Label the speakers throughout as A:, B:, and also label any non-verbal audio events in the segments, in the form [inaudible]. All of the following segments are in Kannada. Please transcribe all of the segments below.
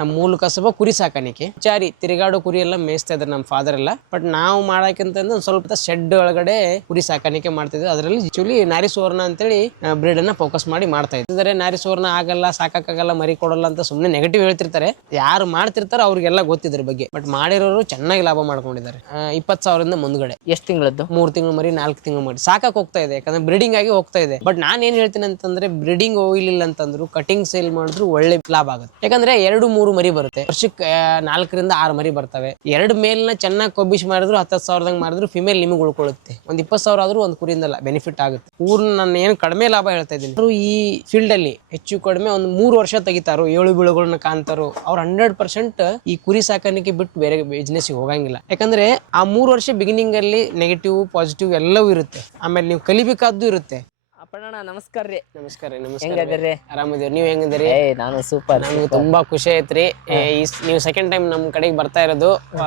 A: ನಮ್ಮ ಮೂಲ ಕಸಬ ಕುರಿ ಸಾಕಾಣಿಕೆ. ಚಾರಿ ತಿರುಗಾಡೋ ಕುರಿ ಎಲ್ಲ ಮೇಯಿಸ್ತಾ ಇದ್ದಾರೆ ನಮ್ಮ ಫಾದರ್ ಎಲ್ಲ. ಬಟ್ ನಾವು ಮಾಡಕ್ಕಂತಂದ್ರೆ ಒಂದು ಸ್ವಲ್ಪ ಶೆಡ್ ಒಳಗಡೆ ಕುರಿ ಸಾಕಾಣಿಕೆ ಮಾಡ್ತಿದ್ವಿ. ಅದರಲ್ಲಿ ಚುಲಿ ನಾರಿ ಸುವರ್ಣ ಅಂತೇಳಿ ಬ್ರೀಡ್ ಅನ್ನ ಫೋಕಸ್ ಮಾಡಿ ಮಾಡ್ತಾ ಇದ್ವಿ. ಅಂದ್ರೆ ನಾರಿ ಸುವರ್ಣ ಆಗಲ್ಲ ಸಾಕಾಗಲ್ಲ ಮರಿ ಕೊಡಲ್ಲ ಅಂತ ಸುಮ್ಮನೆ ನೆಗೆಟಿವ್ ಹೇಳ್ತಿರ್ತಾರೆ. ಯಾರು ಮಾಡ್ತಿರ್ತಾರೋ ಅವ್ರಿಗೆಲ್ಲ ಗೊತ್ತಿದ್ರ ಬಗ್ಗೆ. ಬಟ್ ಮಾಡಿರೋರು ಚೆನ್ನಾಗಿ ಲಾಭ ಮಾಡ್ಕೊಂಡಿದ್ದಾರೆ. ಇಪ್ಪತ್ತು ಸಾವಿರದಿಂದ ಮುಂದ್ಗಡೆ.
B: ಎಷ್ಟು ತಿಂಗಳದ್ದು?
A: ಮೂರ್ ತಿಂಗಳು ಮರಿ ನಾಲ್ಕು ತಿಂಗಳು ಮರಿ. ಸಾಕಕ್ ಹೋಗ್ತಾ ಇದೆ. ಯಾಕಂದ್ರೆ ಬ್ರೀಡಿಂಗ್ ಆಗಿ ಹೋಗ್ತಾ ಇದೆ. ಬಟ್ ನಾನು ಏನ್ ಹೇಳ್ತೀನಿ ಅಂತಂದ್ರೆ ಬ್ರೀಡಿಂಗ್ ಓಯ್ಲಿಲ್ಲ ಅಂತಂದ್ರು ಕಟಿಂಗ್ ಸೇಲ್ ಮಾಡಿದ್ರು ಒಳ್ಳೆ ಲಾಭ ಆಗುತ್ತೆ. ಯಾಕಂದ್ರೆ ಎರಡು ಮೂರು ಮರಿ ಬರುತ್ತೆ. ವರ್ಷಕ್ಕೆ ನಾಲ್ಕರಿಂದ ಆರು ಮರಿ ಬರ್ತವೆ. ಎರಡು ಮೇಲ್ನ ಚೆನ್ನಾಗಿ ಕೊಬ್ಬಿಸಿ ಮಾಡಿದ್ರು, ಹತ್ತು ಸಾವಿರದಂಗ್ ಮಾಡಿದ್ರು ಫಿಮೇಲ್ ನಿಮಗೆ ಉಳ್ಕೊಳ್ಳುತ್ತೆ. ಒಂದ್ ಇಪ್ಪತ್ತು ಸಾವಿರ ಆದ್ರೂ ಒಂದು ಕುರಿಯಿಂದಲ್ಲ ಬೆನಿಫಿಟ್ ಆಗುತ್ತೆ. ಊರ್ ನಾನು ಏನು ಕಡಿಮೆ ಲಾಭ ಹೇಳ್ತಾ ಇದ್ದೀನಿ. ಈ ಫೀಲ್ಡ್ ಅಲ್ಲಿ ಹೆಚ್ಚು ಕಡಿಮೆ ಒಂದು ಮೂರು ವರ್ಷ ತೆಗಿತಾರೋ, ಏಳು ಬೀಳುಗಳನ್ನ ಕಾಣ್ತಾರೋ, ಅವ್ರ ಹಂಡ್ರೆಡ್ ಪರ್ಸೆಂಟ್ ಈ ಕುರಿ ಸಾಕಾಣಿಕೆ ಬಿಟ್ಟು ಬೇರೆ ಬಿಸ್ನೆಸ್ ಹೋಗಂಗಿಲ್ಲ. ಯಾಕಂದ್ರೆ ಆ ಮೂರು ವರ್ಷ ಬಿಗಿನಿಂಗ್ ಅಲ್ಲಿ ನೆಗೆಟಿವ್ ಪಾಸಿಟಿವ್ ಎಲ್ಲವೂ ಇರುತ್ತೆ. ಆಮೇಲೆ ನೀವು ಕಲಿಬೇಕಾದ್ದು ಇರುತ್ತೆ.
B: ಅಪ್ಪಣ್ಣ ನಮಸ್ಕಾರ ರೀ.
A: ನಮಸ್ಕಾರ ರೀ ನಮಸ್ಕಾರ
B: ಹೆಂಗದಿರಿ?
A: ಆರಾಮದೇವ್ರಿ ನೀವು ಹೆಂಗದಿರಿ?
B: ಏ ನಾನು ಸೂಪರ್.
A: ನಮ್ಗೆ ತುಂಬಾ ಖುಷಿ ಐತ್ರಿ ಏ, ಈ ಸ್- ನೀವು ಸೆಕೆಂಡ್ ಟೈಮ್ ನಮ್ಮ ಕಡೆಗೆ ಬರ್ತಾ ಇರೋದು ಆ,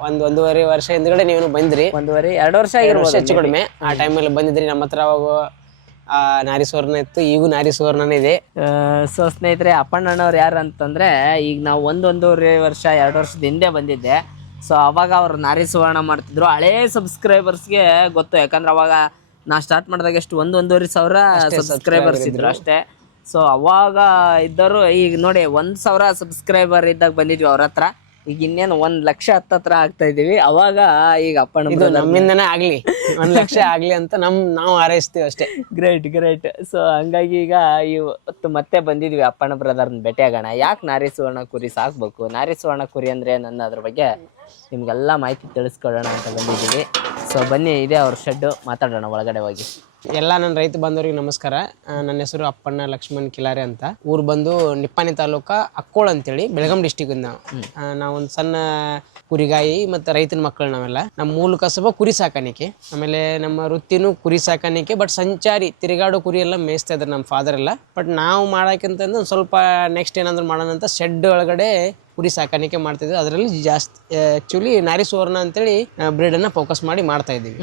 A: ಒಂದ್ ಒಂದೂವರೆ ವರ್ಷ ಹಿಂದ್ಗಡೆ ನೀವು ಬಂದ್ರಿ.
B: ಒಂದೂವರೆ ಎರಡು ವರ್ಷ
A: ಎರಡು ವರ್ಷ
B: ಆಗಿರ್ಬೋದು
A: ಹೆಚ್ಚು ಕಡಿಮೆ. ಆ ಟೈಮಲ್ಲಿ ಬಂದಿದ್ರಿ ನಮ್ಮ ಹತ್ರ ಅವಾಗ ಆ, ನಾರಿ ಸುವರ್ಣ ಇತ್ತು ಈಗೂ ನಾರಿ ಸುವರ್ಣನೇ ಇದೆ.
B: ಸೊ ಸ್ನೇಹಿತರೆ ಅಪ್ಪಣ್ಣನವ್ರು ಯಾರು ಅಂತಂದ್ರೆ ಈಗ ನಾವು ಒಂದೊಂದೂವರೆ ವರ್ಷ ಎರಡು ವರ್ಷದ ಹಿಂದೆ ಬಂದಿದ್ದೆ. ಸೊ ಅವಾಗ ಅವ್ರು ನಾರಿ ಸುವರ್ಣ ಮಾಡ್ತಿದ್ರು. ಹಳೇ ಸಬ್ಸ್ಕ್ರೈಬರ್ಸ್ಗೆ ಗೊತ್ತು ಯಾಕಂದ್ರೆ ಅವಾಗ ನಾ ಸ್ಟಾರ್ಟ್ ಮಾಡಿದಾಗ ಎಷ್ಟು ಒಂದು ಒಂದೂವರೆ ಸಾವಿರ ಸಬ್ಸ್ಕ್ರೈಬರ್ಸ್ ಇದ್ರು. ಅಷ್ಟೇ. ಸೊ ಅವಾಗ ಇದ್ದರು ಈಗ ನೋಡಿ ಒಂದು ಸಾವಿರ ಸಬ್ಸ್ಕ್ರೈಬರ್ ಇದ್ದಾಗ ಬಂದಿದ್ವಿ ಅವ್ರ ಹತ್ರ. ಈಗ ಇನ್ನೇನು ಒಂದ್ ಲಕ್ಷ ಹತ್ತತ್ರ ಆಗ್ತಾ ಇದೀವಿ. ಅವಾಗ ಈಗ ಅಪ್ಪಣ್ಣ
A: ಇದು ನಮ್ಮಿಂದನೇ ಆಗ್ಲಿ. ಒಂದ್ ಲಕ್ಷ ಆಗ್ಲಿ ಅಂತ ನಮ್ ನಾವು ಹಾರೈಸ್ತೀವಿ ಅಷ್ಟೇ.
B: ಗ್ರೇಟ್ ಗ್ರೇಟ್ ಸೊ ಹಂಗಾಗಿ ಈಗ ಇವತ್ತು ಮತ್ತೆ ಬಂದಿದ್ವಿ ಅಪ್ಪಣ್ಣ ಬ್ರದರ್ನ ಭೇಟಿಯಾಗೋಣ. ಯಾಕೆ ನಾರಿ ಸುವರ್ಣ ಕುರಿ ಸಾಕ್ಬೇಕು? ನಾರಿ ಸುವರ್ಣ ಕುರಿ ಅಂದ್ರೆ ನನ್ನ ಅದ್ರ ಬಗ್ಗೆ ನಿಮ್ಗೆಲ್ಲ ಮಾಹಿತಿ ತಿಳಿಸ್ಕೊಡೋಣ ಅಂತ ಬಂದಿದ್ದೀವಿ. ಸೊ ಬನ್ನಿ ಇದೆ ಅವ್ರ ಶೆಡ್ಡು ಮಾತಾಡೋಣ ಒಳಗಡೆ ಹೋಗಿ.
A: ಎಲ್ಲ ನನ್ನ ರೈತ ಬಂದವರಿಗೆ ನಮಸ್ಕಾರ. ನನ್ನ ಹೆಸರು ಅಪ್ಪಣ್ಣ ಲಕ್ಷ್ಮಣ್ ಕಿಲಾರೆ ಅಂತ. ಊರು ಬಂದು ನಿಪ್ಪಾಣಿ ತಾಲೂಕ ಅಕ್ಕೋಳ ಅಂತೇಳಿ, ಬೆಳಗಾಂ ಡಿಸ್ಟಿಕ್ ನಾವು ನಾವೊಂದು ಸಣ್ಣ ಕುರಿಗಾಯಿ ಮತ್ತು ರೈತನ ಮಕ್ಕಳು ನಾವೆಲ್ಲ. ನಮ್ಮ ಮೂಲ ಕಸಬ ಕುರಿ ಸಾಕಾಣಿಕೆ. ಆಮೇಲೆ ನಮ್ಮ ವೃತ್ತಿನೂ ಕುರಿ ಸಾಕಾಣಿಕೆ ಬಟ್ ಸಂಚಾರಿ, ತಿರುಗಾಡೋ ಕುರಿ ಎಲ್ಲ ಮೇಯಿಸ್ತಾ ಇದ್ದಾರೆ ನಮ್ಮ ಫಾದರ್ ಎಲ್ಲ. ಬಟ್ ನಾವು ಮಾಡಕ್ಕಂತಂದ್ರೆ ಒಂದು ಸ್ವಲ್ಪ ನೆಕ್ಸ್ಟ್ ಏನಾದರೂ ಮಾಡೋಣ ಅಂತ ಶೆಡ್ ಒಳಗಡೆ ಕುರಿ ಸಾಕಾಣಿಕೆ ಮಾಡ್ತಿದ್ವಿ. ಅದರಲ್ಲಿ ಜಾಸ್ತಿ ಆ್ಯಕ್ಚುಲಿ ನಾರಿ ಸುವರ್ಣ ಅಂತೇಳಿ ಬ್ರೀಡನ್ನು ಫೋಕಸ್ ಮಾಡಿ ಮಾಡ್ತಾ ಇದ್ದೀವಿ.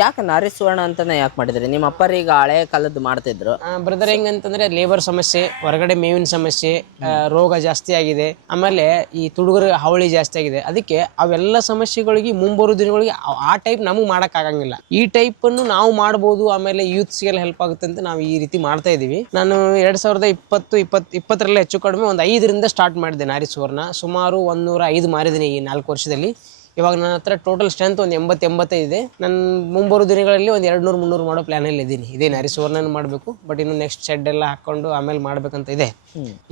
B: ಯಾಕೆ ನಾರಿ ಸುವರ್ಣ ಅಂತಾನೆ ಯಾಕೆ ಮಾಡಿದ್ರಿ? ನಿಮ್ಮ ಅಪ್ಪರು ಈಗ ಹಳೆ ಕಾಲದ್ದು ಮಾಡ್ತಿದ್ರು.
A: ಬ್ರದರ್ ಹೆಂಗಂತಂದ್ರೆ ಲೇಬರ್ ಸಮಸ್ಯೆ, ಹೊರಗಡೆ ಮೇವಿನ ಸಮಸ್ಯೆ ರೋಗ ಜಾಸ್ತಿ ಆಗಿದೆ. ಆಮೇಲೆ ಈ ತುಡುಗರ ಹಾವಳಿ ಜಾಸ್ತಿ ಆಗಿದೆ. ಅದಕ್ಕೆ ಅವೆಲ್ಲ ಸಮಸ್ಯೆಗಳಿಗೆ ಮುಂಬರುವ ದಿನಗಳಿಗೆ ಆ- ಟೈಪ್ ನಮಗೆ ಮಾಡಕ್ ಆಗಂಗಿಲ್ಲ. ಈ ಟೈಪ್ ಅನ್ನು ನಾವು ಮಾಡ್ಬೋದು, ಆಮೇಲೆ ಯೂತ್ಸ್ಗೆಲ್ಲ ಹೆಲ್ಪ್ ಆಗುತ್ತೆ ಅಂತ ನಾವು ಈ ರೀತಿ ಮಾಡ್ತಾ ಇದೀವಿ. ನಾನು ಎರಡ್ ಸಾವಿರದ ಇಪ್ಪತ್ತು ಇಪ್ಪತ್ತು ಇಪ್ಪತ್ತರಲ್ಲಿ ಹೆಚ್ಚು ಕಡಿಮೆ ಒಂದು ಐದರಿಂದ ಸ್ಟಾರ್ಟ್ ಮಾಡಿದೆ ನಾರಿ ಸುವರ್ಣ. ಸುಮಾರು ಒಂದೂರ ಐದು ಮಾರಿದ್ದೀನಿ ಈ ನಾಲ್ಕು ವರ್ಷದಲ್ಲಿ. ಇವಾಗ ನನ್ನ ಹತ್ರ ಟೋಟಲ್ ಸ್ಟ್ರೆಂತ್ ಒಂದು ಎಂಬತ್ತು ಎಂಬತ್ತೈದು ಇದೆ. ನನ್ನ ಮುಂಬರುವ ದಿನಗಳಲ್ಲಿ ಒಂದು ಎರಡು ನೂರು ಮುನ್ನೂರು ಮಾಡೋ ಪ್ಲ್ಯಾನಲ್ಲಿ ಇದ್ದೀನಿ. ಇದೇ ನರಿ ಸುವರ್ಣನ ಮಾಡಬೇಕು ಬಟ್ ಇನ್ನು ನೆಕ್ಸ್ಟ್ ಶೆಡ್ ಎಲ್ಲ ಹಾಕೊಂಡು ಆಮೇಲೆ ಮಾಡಬೇಕಂತ ಇದೆ.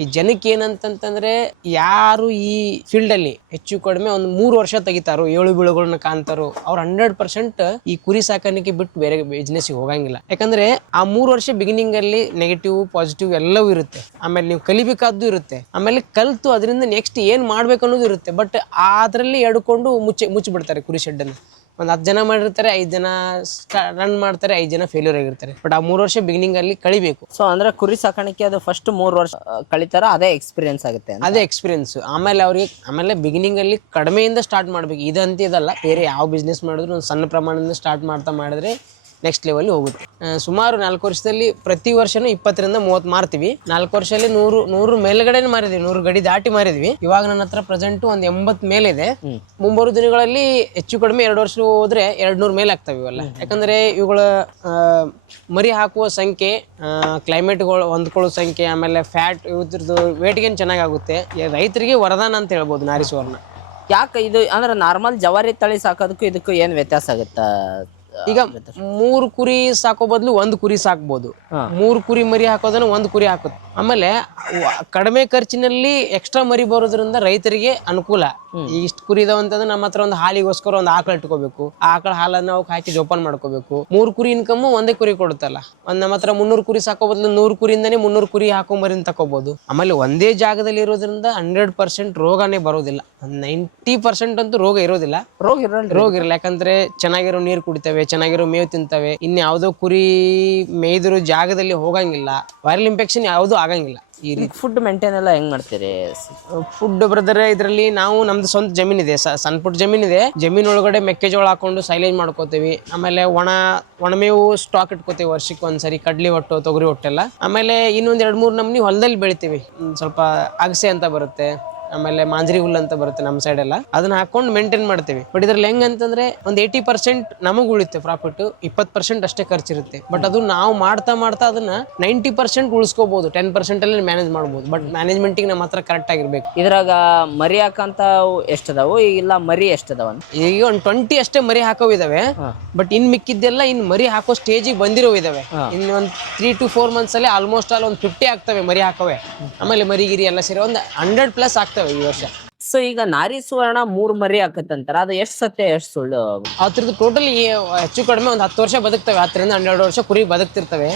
A: ಈ ಜನಕ್ಕೆ ಏನಂತಂತಂದ್ರೆ ಯಾರು ಈ ಫೀಲ್ಡ್ ಅಲ್ಲಿ ಹೆಚ್ಚು ಕಡಿಮೆ ಒಂದು ಮೂರು ವರ್ಷ ತೆಗಿತಾರೋ ಏಳು ಬೀಳುಗಳನ್ನ ಕಾಣ್ತಾರೋ ಅವ್ರು ಹಂಡ್ರೆಡ್ ಪರ್ಸೆಂಟ್ ಈ ಕುರಿ ಸಾಕಾಣಿಕೆ ಬಿಟ್ಟು ಬೇರೆ ಬಿಸ್ನೆಸ್ ಹೋಗಂಗಿಲ್ಲ. ಯಾಕಂದ್ರೆ ಆ ಮೂರು ವರ್ಷ ಬಿಗಿನಿಂಗ್ ಅಲ್ಲಿ ನೆಗೆಟಿವ್ ಪಾಸಿಟಿವ್ ಎಲ್ಲವೂ ಇರುತ್ತೆ. ಆಮೇಲೆ ನೀವು ಕಲಿಬೇಕಾದ್ದು ಇರುತ್ತೆ. ಆಮೇಲೆ ಕಲ್ತು ಅದರಿಂದ ನೆಕ್ಸ್ಟ್ ಏನ್ ಮಾಡ್ಬೇಕು ಅನ್ನೋದು ಇರುತ್ತೆ. ಬಟ್ ಅದರಲ್ಲಿ ಎಡ್ಕೊಂಡು ಮುಚ್ಚಿ ಮುಚ್ಚಿಬಿಡ್ತಾರೆ ಕುರಿ ಶೆಡ್ಡನ್ನು. ಒಂದು ಹತ್ತು ಜನ ಮಾಡಿರ್ತಾರೆ ಐದು ಜನ ರನ್ ಮಾಡ್ತಾರೆ ಐದು ಜನ ಫೇಲ್ಯೂರ್ ಆಗಿರ್ತಾರೆ. ಬಟ್ ಆ ಮೂರು ವರ್ಷ ಬಿಗಿನಿಂಗ್ ಅಲ್ಲಿ ಕಳಿಬೇಕು.
B: ಸೊ ಅಂದ್ರೆ ಕುರಿ ಸಾಕಾಣಿಕೆ ಅದು ಫಸ್ಟ್ ಮೂರು ವರ್ಷ ಕಳಿತಾರ ಅದೇ ಎಕ್ಸ್ಪೀರಿಯನ್ಸ್ ಆಗುತ್ತೆ
A: ಅದೇ ಎಕ್ಸ್ಪೀರಿಯನ್ಸ್ ಆಮೇಲೆ ಅವ್ರಿಗೆ ಆಮೇಲೆ ಬಿಗಿನಿಂಗ್ ಅಲ್ಲಿ ಕಡಿಮೆಯಿಂದ ಸ್ಟಾರ್ಟ್ ಮಾಡ್ಬೇಕು. ಇದಂತ ಇದಲ್ಲ ಬೇರೆ ಯಾವ ಬಿಸ್ನೆಸ್ ಮಾಡಿದ್ರು ಒಂದು ಸಣ್ಣ ಪ್ರಮಾಣದಿಂದ ಸ್ಟಾರ್ಟ್ ಮಾಡ್ತಾ ಮಾಡಿದ್ರೆ ನೆಕ್ಸ್ಟ್ ಲೆವೆಲ್ ಹೋಗುತ್ತೆ. ಸುಮಾರು ನಾಲ್ಕು ವರ್ಷದಲ್ಲಿ ಪ್ರತಿ ವರ್ಷನೂ ಇಪ್ಪತ್ತರಿಂದ ಮೂವತ್ತು ಮಾರ್ತೀವಿ. ನಾಲ್ಕು ವರ್ಷದಲ್ಲಿ ನೂರು ನೂರು ಮೇಲ್ಗಡೆ ಮಾರಿದ್ವಿ. ನೂರು ಗಡಿ ದಾಟಿ ಮಾರಿದ್ವಿ. ಇವಾಗ ನನ್ನ ಹತ್ರ ಪ್ರೆಸೆಂಟ್ ಒಂದು ಎಂಬತ್ ಇದೆ. ಮುಂಬರುವ ದಿನಗಳಲ್ಲಿ ಹೆಚ್ಚು ಕಡಿಮೆ ಎರಡು ವರ್ಷ ಹೋದ್ರೆ ಎರಡ್ ನೂರು ಮೇಲೆ ಆಗ್ತವೆ ಇವೆಲ್ಲ. ಯಾಕಂದ್ರೆ ಇವುಗಳ ಮರಿ ಹಾಕುವ ಸಂಖ್ಯೆ ಕ್ಲೈಮೇಟ್ಗಳು ಹೊಂದ್ಕೊಳ್ಳೋ ಸಂಖ್ಯೆ ಆಮೇಲೆ ಫ್ಯಾಟ್ ಇದ್ರದ್ದು ವೇಟ್ಗೇನು ಚೆನ್ನಾಗಾಗುತ್ತೆ. ಆಗುತ್ತೆ ರೈತರಿಗೆ ವರದಾನ ಅಂತ ಹೇಳ್ಬೋದು ನಾರಿ ಸುವರ್ಣ.
B: ಯಾಕೆ ಇದು ಅಂದ್ರೆ ನಾರ್ಮಲ್ ಜವಾರಿ ತಳಿ ಸಾಕೋದಕ್ಕೂ ಇದಕ್ಕೂ ಏನು ವ್ಯತ್ಯಾಸ ಆಗುತ್ತಾ?
A: ಈಗ ಮೂರು ಕುರಿ ಸಾಕೋ ಬದಲು ಒಂದು ಕುರಿ ಸಾಕ್ಬೋದು. ಮೂರು ಕುರಿ ಮರಿ ಹಾಕೋದನ್ನ ಒಂದು ಕುರಿ ಹಾಕುತ್ತೆ ಆಮೇಲೆ ಕಡಿಮೆ ಖರ್ಚಿನಲ್ಲಿ ಎಕ್ಸ್ಟ್ರಾ ಮರಿ ಬರೋದ್ರಿಂದ ರೈತರಿಗೆ ಅನುಕೂಲ. ಈಗ ಇಷ್ಟು ಕುರಿ ಇದಾವ ಅಂತಂದ್ರೆ ನಮ್ಮ ಹತ್ರ ಒಂದು ಹಾಲಿಗೋಸ್ಕರ ಒಂದು ಆಕಳ ಇಟ್ಕೋಬೇಕು. ಆ ಆಕಳ ಹಾಲನ್ನ ಅವಕ್ಕೆ ಹಾಕಿ ಜೋಪಾನ ಮಾಡ್ಕೋಬೇಕು. ಮೂರು ಕುರಿ ಇನ್ಕಮ್ ಒಂದೇ ಕುರಿ ಕೊಡುತ್ತಲ್ಲ. ಒಂದ್ ನಮ್ಮ ಹತ್ರ ಮುನ್ನೂರು ಕುರಿ ಸಾಕೋ ಬದಲು ನೂರು ಕುರಿಯಿಂದನೇ ಮುನ್ನೂರು ಕುರಿ ಹಾಕೋ ಮರಿನ ತಕೋಬಹುದು ಆಮೇಲೆ ಒಂದೇ ಜಾಗದಲ್ಲಿ ಇರೋದ್ರಿಂದ ಹಂಡ್ರೆಡ್ ಪರ್ಸೆಂಟ್ ರೋಗನೇ ಬರೋದಿಲ್ಲ. ನೈಂಟಿ ಪರ್ಸೆಂಟ್ ಅಂತೂ ರೋಗ ಇರೋದಿಲ್ಲ.
B: ರೋಗ ಇರಲ್ಲ
A: ರೋಗ ಇರಲ್ಲ. ಯಾಕಂದ್ರೆ ಚೆನ್ನಾಗಿರೋ ನೀರು ಕುಡಿತವೆ ಚೆನ್ನಾಗಿರೋ ಮೇವು ತಿಂತವೆ. ಇನ್ಯಾವುದೋ ಕುರಿ ಮೇಯ್ದಿರೋ ಜಾಗದಲ್ಲಿ ಹೋಗಂಗಿಲ್ಲ. ವೈರಲ್ ಇನ್ಫೆಕ್ಷನ್ ಯಾವುದೂ ಆಗಂಗಿಲ್ಲ. ಈ ರೀತಿ.
B: ಫುಡ್ ಮೇಂಟೈನ್ ಎಲ್ಲ ಹೆಂಗ್ ಮಾಡ್ತೀರಿ?
A: ಫುಡ್ ಬ್ರದರ್ ಇದರಲ್ಲಿ ನಾವು ನಮ್ದು ಸ್ವಂತ ಜಮೀನ್ ಇದೆ. ಸ- ಸಣ್ಣ ಪುಟ್ಟ ಜಮೀನ್ ಇದೆ. ಜಮೀನ್ ಒಳಗಡೆ ಮೆಕ್ಕೆಜೋಳ ಹಾಕೊಂಡು ಸೈಲೇಜ್ ಮಾಡ್ಕೋತೀವಿ. ಆಮೇಲೆ ಒಣ ಒಣಮೇವು ಸ್ಟಾಕ್ ಇಟ್ಕೋತೀವಿ ವರ್ಷಕ್ಕೆ ಒಂದ್ಸರಿ. ಕಡ್ಲಿ ಒಟ್ಟು ತೊಗರಿ ಹೊಟ್ಟೆಲ್ಲ. ಆಮೇಲೆ ಇನ್ನೊಂದ್ ಎರಡ್ ಮೂರ್ ನಮ್ನಿ ಹೊಲದಲ್ಲಿ ಬೆಳಿತೀವಿ. ಸ್ವಲ್ಪ ಅಗಸೆ ಅಂತ ಬರುತ್ತೆ. ಆಮೇಲೆ ಮಾಂಜ್ರಿ ಹುಲ್ ಅಂತ ಬರುತ್ತೆ ನಮ್ಮ ಸೈಡ್ ಎಲ್ಲ. ಅದನ್ನ ಹಾಕೊಂಡು ಮೇಂಟೈನ್ ಮಾಡ್ತೀವಿ. ಬಟ್ ಇದ್ರಲ್ಲಿ ಹೆಂಗಂತಂದ್ರೆ ಒಂದು ಏಯ್ಟಿ ಪರ್ಸೆಂಟ್ ನಮಗ್ ಉಳಿತೆ ಪ್ರಾಫಿಟ್ ಇಪ್ಪತ್ತು ಪರ್ಸೆಂಟ್ ಅಷ್ಟೇ ಖರ್ಚಿರುತ್ತೆ. ಬಟ್ ಅದು ನಾವು ಮಾಡ್ತಾ ಮಾಡ್ತಾ ಅದನ್ನ ನೈಂಟಿ ಪರ್ಸೆಂಟ್ ಉಳಿಸ್ಕೋಬಹುದು ಟೆನ್ ಪರ್ಸೆಂಟ್ ಅಲ್ಲಿ ಮ್ಯಾನೇಜ್ ಮಾಡಬಹುದು ಬಟ್ ಮ್ಯಾನೇಜ್ಮೆಂಟ್ ನಮ್ಮ ಹತ್ರ ಕರೆಕ್ಟ್ ಆಗಿರ್ಬೇಕು.
B: ಇದ್ರಾಗ ಮರಿ ಹಾಕಂತ ಎಷ್ಟದಾವು ಇಲ್ಲ ಮರಿ ಎಷ್ಟದಾವ
A: ಈಗ ಒಂದು ಟ್ವೆಂಟಿ ಅಷ್ಟೇ ಮರಿ ಹಾಕೋ ಇದಾವೆ. ಬಟ್ ಇನ್ ಮಿಕ್ಕಿದ್ದೆಲ್ಲ ಇನ್ ಮರಿ ಹಾಕೋ ಸ್ಟೇಜಿಗೆ ಬಂದಿರೋ ಇದಾವೆ. ಇನ್ ಒಂದು ತ್ರೀ ಟು ಫೋರ್ ಮಂತ್ಸ್ ಅಲ್ಲಿ ಆಲ್ಮೋಸ್ಟ್ ಆಲ್ ಒಂದು ಫಿಫ್ಟಿ ಆಗ್ತವೆ ಮರಿ ಹಾಕವೆ. ಆಮೇಲೆ ಮರಿಗಿರಿ ಎಲ್ಲ ಸೇರಿ ಒಂದು ಹಂಡ್ರೆಡ್ ಪ್ಲಸ್ ಆಗ್ತವೆ. ಈ ವರ್ಷ.
B: ಸೊ ಈಗ ನಾರಿ ಸುವರ್ಣ ಮೂರ್ ಮರಿ ಹಾಕತ್ತಂತಾರ. ಅದು ಎಷ್ಟು ಸತ್ಯ ಎಷ್ಟ್ ಸುಳ್ಳು?
A: ಅದ್ರದ್ದು ಟೋಟಲ್ ಹೆಚ್ಚು ಕಡಿಮೆ ಒಂದು ಹತ್ತು ವರ್ಷ ಬದುಕ್ತವೆ. ಹತ್ತರಿಂದ ಹನ್ನೆರಡು ವರ್ಷ ಕುರಿ ಬದುಕ್ತಿರ್ತವೆ.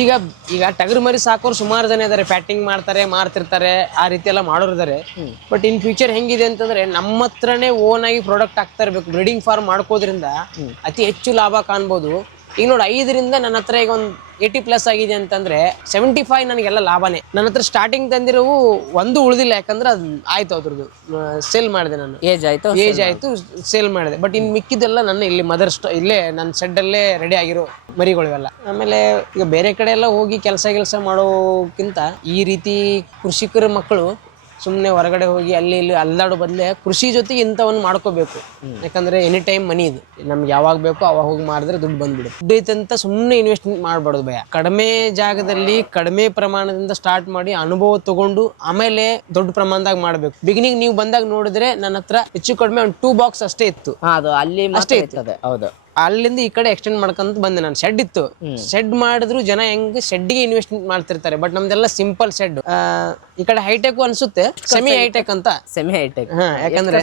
A: ಈಗ ಈಗ ಟಗರು ಮರಿ ಸಾಕೋರು ಸುಮಾರು ಜನ ಇದಾರೆ. ಫ್ಯಾಟಿಂಗ್ ಮಾಡ್ತಾರೆ ಮಾರ್ತಿರ್ತಾರೆ ಆ ರೀತಿ ಎಲ್ಲ ಮಾಡೋರು ಇದಾರೆ. ಬಟ್ ಇನ್ ಫ್ಯೂಚರ್ ಹೆಂಗಿದೆ ಅಂತಂದ್ರೆ ನಮ್ಮ ಹತ್ರನೇ ಓನ್ ಆಗಿ ಪ್ರಾಡಕ್ಟ್ ಆಗ್ತಾ ಇರ್ಬೇಕು. ಬ್ರೀಡಿಂಗ್ ಫಾರ್ಮ್ ಮಾಡ್ಕೋದ್ರಿಂದ ಅತಿ ಹೆಚ್ಚು ಲಾಭ ಕಾಣ್ಬೋದು. ಈಗ ನೋಡಿ ಐದರಿಂದ ನನ್ನ ಹತ್ರ ಈಗ ಒಂದು ಏಯ್ಟಿ ಪ್ಲಸ್ ಆಗಿದೆ ಅಂತಂದ್ರೆ ಸೆವೆಂಟಿ ಫೈವ್ ನನಗೆಲ್ಲ ಲಾಭನೇ. ನನ್ನ ಹತ್ರ ಸ್ಟಾರ್ಟಿಂಗ್ ತಂದಿರೋವು ಒಂದು ಉಳಿದಿಲ್ಲ ಯಾಕಂದ್ರೆ ಅದು ಆಯ್ತು ಅದ್ರದ್ದು. ಸೇಲ್ ಮಾಡಿದೆ ನಾನು.
B: ಏಜ್ ಆಯ್ತು
A: ಏಜ್ ಆಯ್ತು ಸೇಲ್ ಮಾಡಿದೆ. ಬಟ್ ಇನ್ ಮಿಕ್ಕಿದೆಲ್ಲ ನನ್ನ ಇಲ್ಲಿ ಮದರ್ ಸ್ಟೋ ಇಲ್ಲೇ ನನ್ನ ಶೆಡ್ ಅಲ್ಲೇ ರೆಡಿ ಆಗಿರೋ ಮರಿಗಳಿವೆಲ್ಲ. ಆಮೇಲೆ ಈಗ ಬೇರೆ ಕಡೆ ಎಲ್ಲ ಹೋಗಿ ಕೆಲಸ ಕೆಲಸ ಮಾಡೋಕ್ಕಿಂತ ಈ ರೀತಿ ಕೃಷಿಕರ ಮಕ್ಕಳು ಸುಮ್ಮನೆ ಹೊರಗಡೆ ಹೋಗಿ ಅಲ್ಲಿ ಇಲ್ಲಿ ಅಲ್ದಾಡೋ ಬದಲೇ ಕೃಷಿ ಜೊತೆಗೆ ಇಂಥವನ್ನು ಮಾಡ್ಕೋಬೇಕು. ಯಾಕಂದ್ರೆ ಎನಿ ಟೈಮ್ ಮನಿ ಇದು. ನಮ್ಗೆ ಯಾವಾಗ ಬೇಕೋ ಅವಾಗ ಹೋಗಿ ಮಾಡಿದ್ರೆ ದುಡ್ಡು ಬಂದ್ಬಿಡು ದುಡ್ಡು ಐತಂತ ಸುಮ್ಮನೆ ಇನ್ವೆಸ್ಟ್ಮೆಂಟ್ ಮಾಡಬಾರ್ದು ಭಯ. ಕಡಿಮೆ ಜಾಗದಲ್ಲಿ ಕಡಿಮೆ ಪ್ರಮಾಣದಿಂದ ಸ್ಟಾರ್ಟ್ ಮಾಡಿ ಅನುಭವ ತಗೊಂಡು ಆಮೇಲೆ ದೊಡ್ಡ ಪ್ರಮಾಣದಾಗ ಮಾಡಬೇಕು. ಬಿಗಿನಿಂಗ್ ನೀವು ಬಂದಾಗ ನೋಡಿದ್ರೆ ನನ್ನ ಹತ್ರ ಹೆಚ್ಚು ಕಡಿಮೆ ಒಂದು ಟೂ ಬಾಕ್ಸ್ ಅಷ್ಟೇ ಇತ್ತು.
B: ಅದು ಅಲ್ಲಿ ಅಷ್ಟೇ ಇರ್ತದೆ. ಹೌದು.
A: ಅಲ್ಲಿಂದ ಈ ಕಡೆ ಎಕ್ಸ್ಟೆಂಡ್ ಮಾಡ್ಕೊಂತ ಬಂದೆ ನಾನು. ಶೆಡ್ ಇತ್ತು. ಶೆಡ್ ಮಾಡಿದ್ರು ಜನ ಹೆಂಗ್ ಶೆಡ್ಗೆ ಇನ್ವೆಸ್ಟ್ಮೆಂಟ್ ಮಾಡ್ತಿರ್ತಾರೆ. ಬಟ್ ನಮ್ದೆಲ್ಲ ಸಿಂಪಲ್ ಶೆಡ್ ಈ ಕಡೆ ಹೈಟೆಕ್ ಅನ್ಸುತ್ತೆ. ಸೆಮಿ ಹೈಟೆಕ್ ಅಂತ.
B: ಸೆಮಿ ಹೈಟೆಕ್
A: ಹಾ ಯಾಕಂದ್ರೆ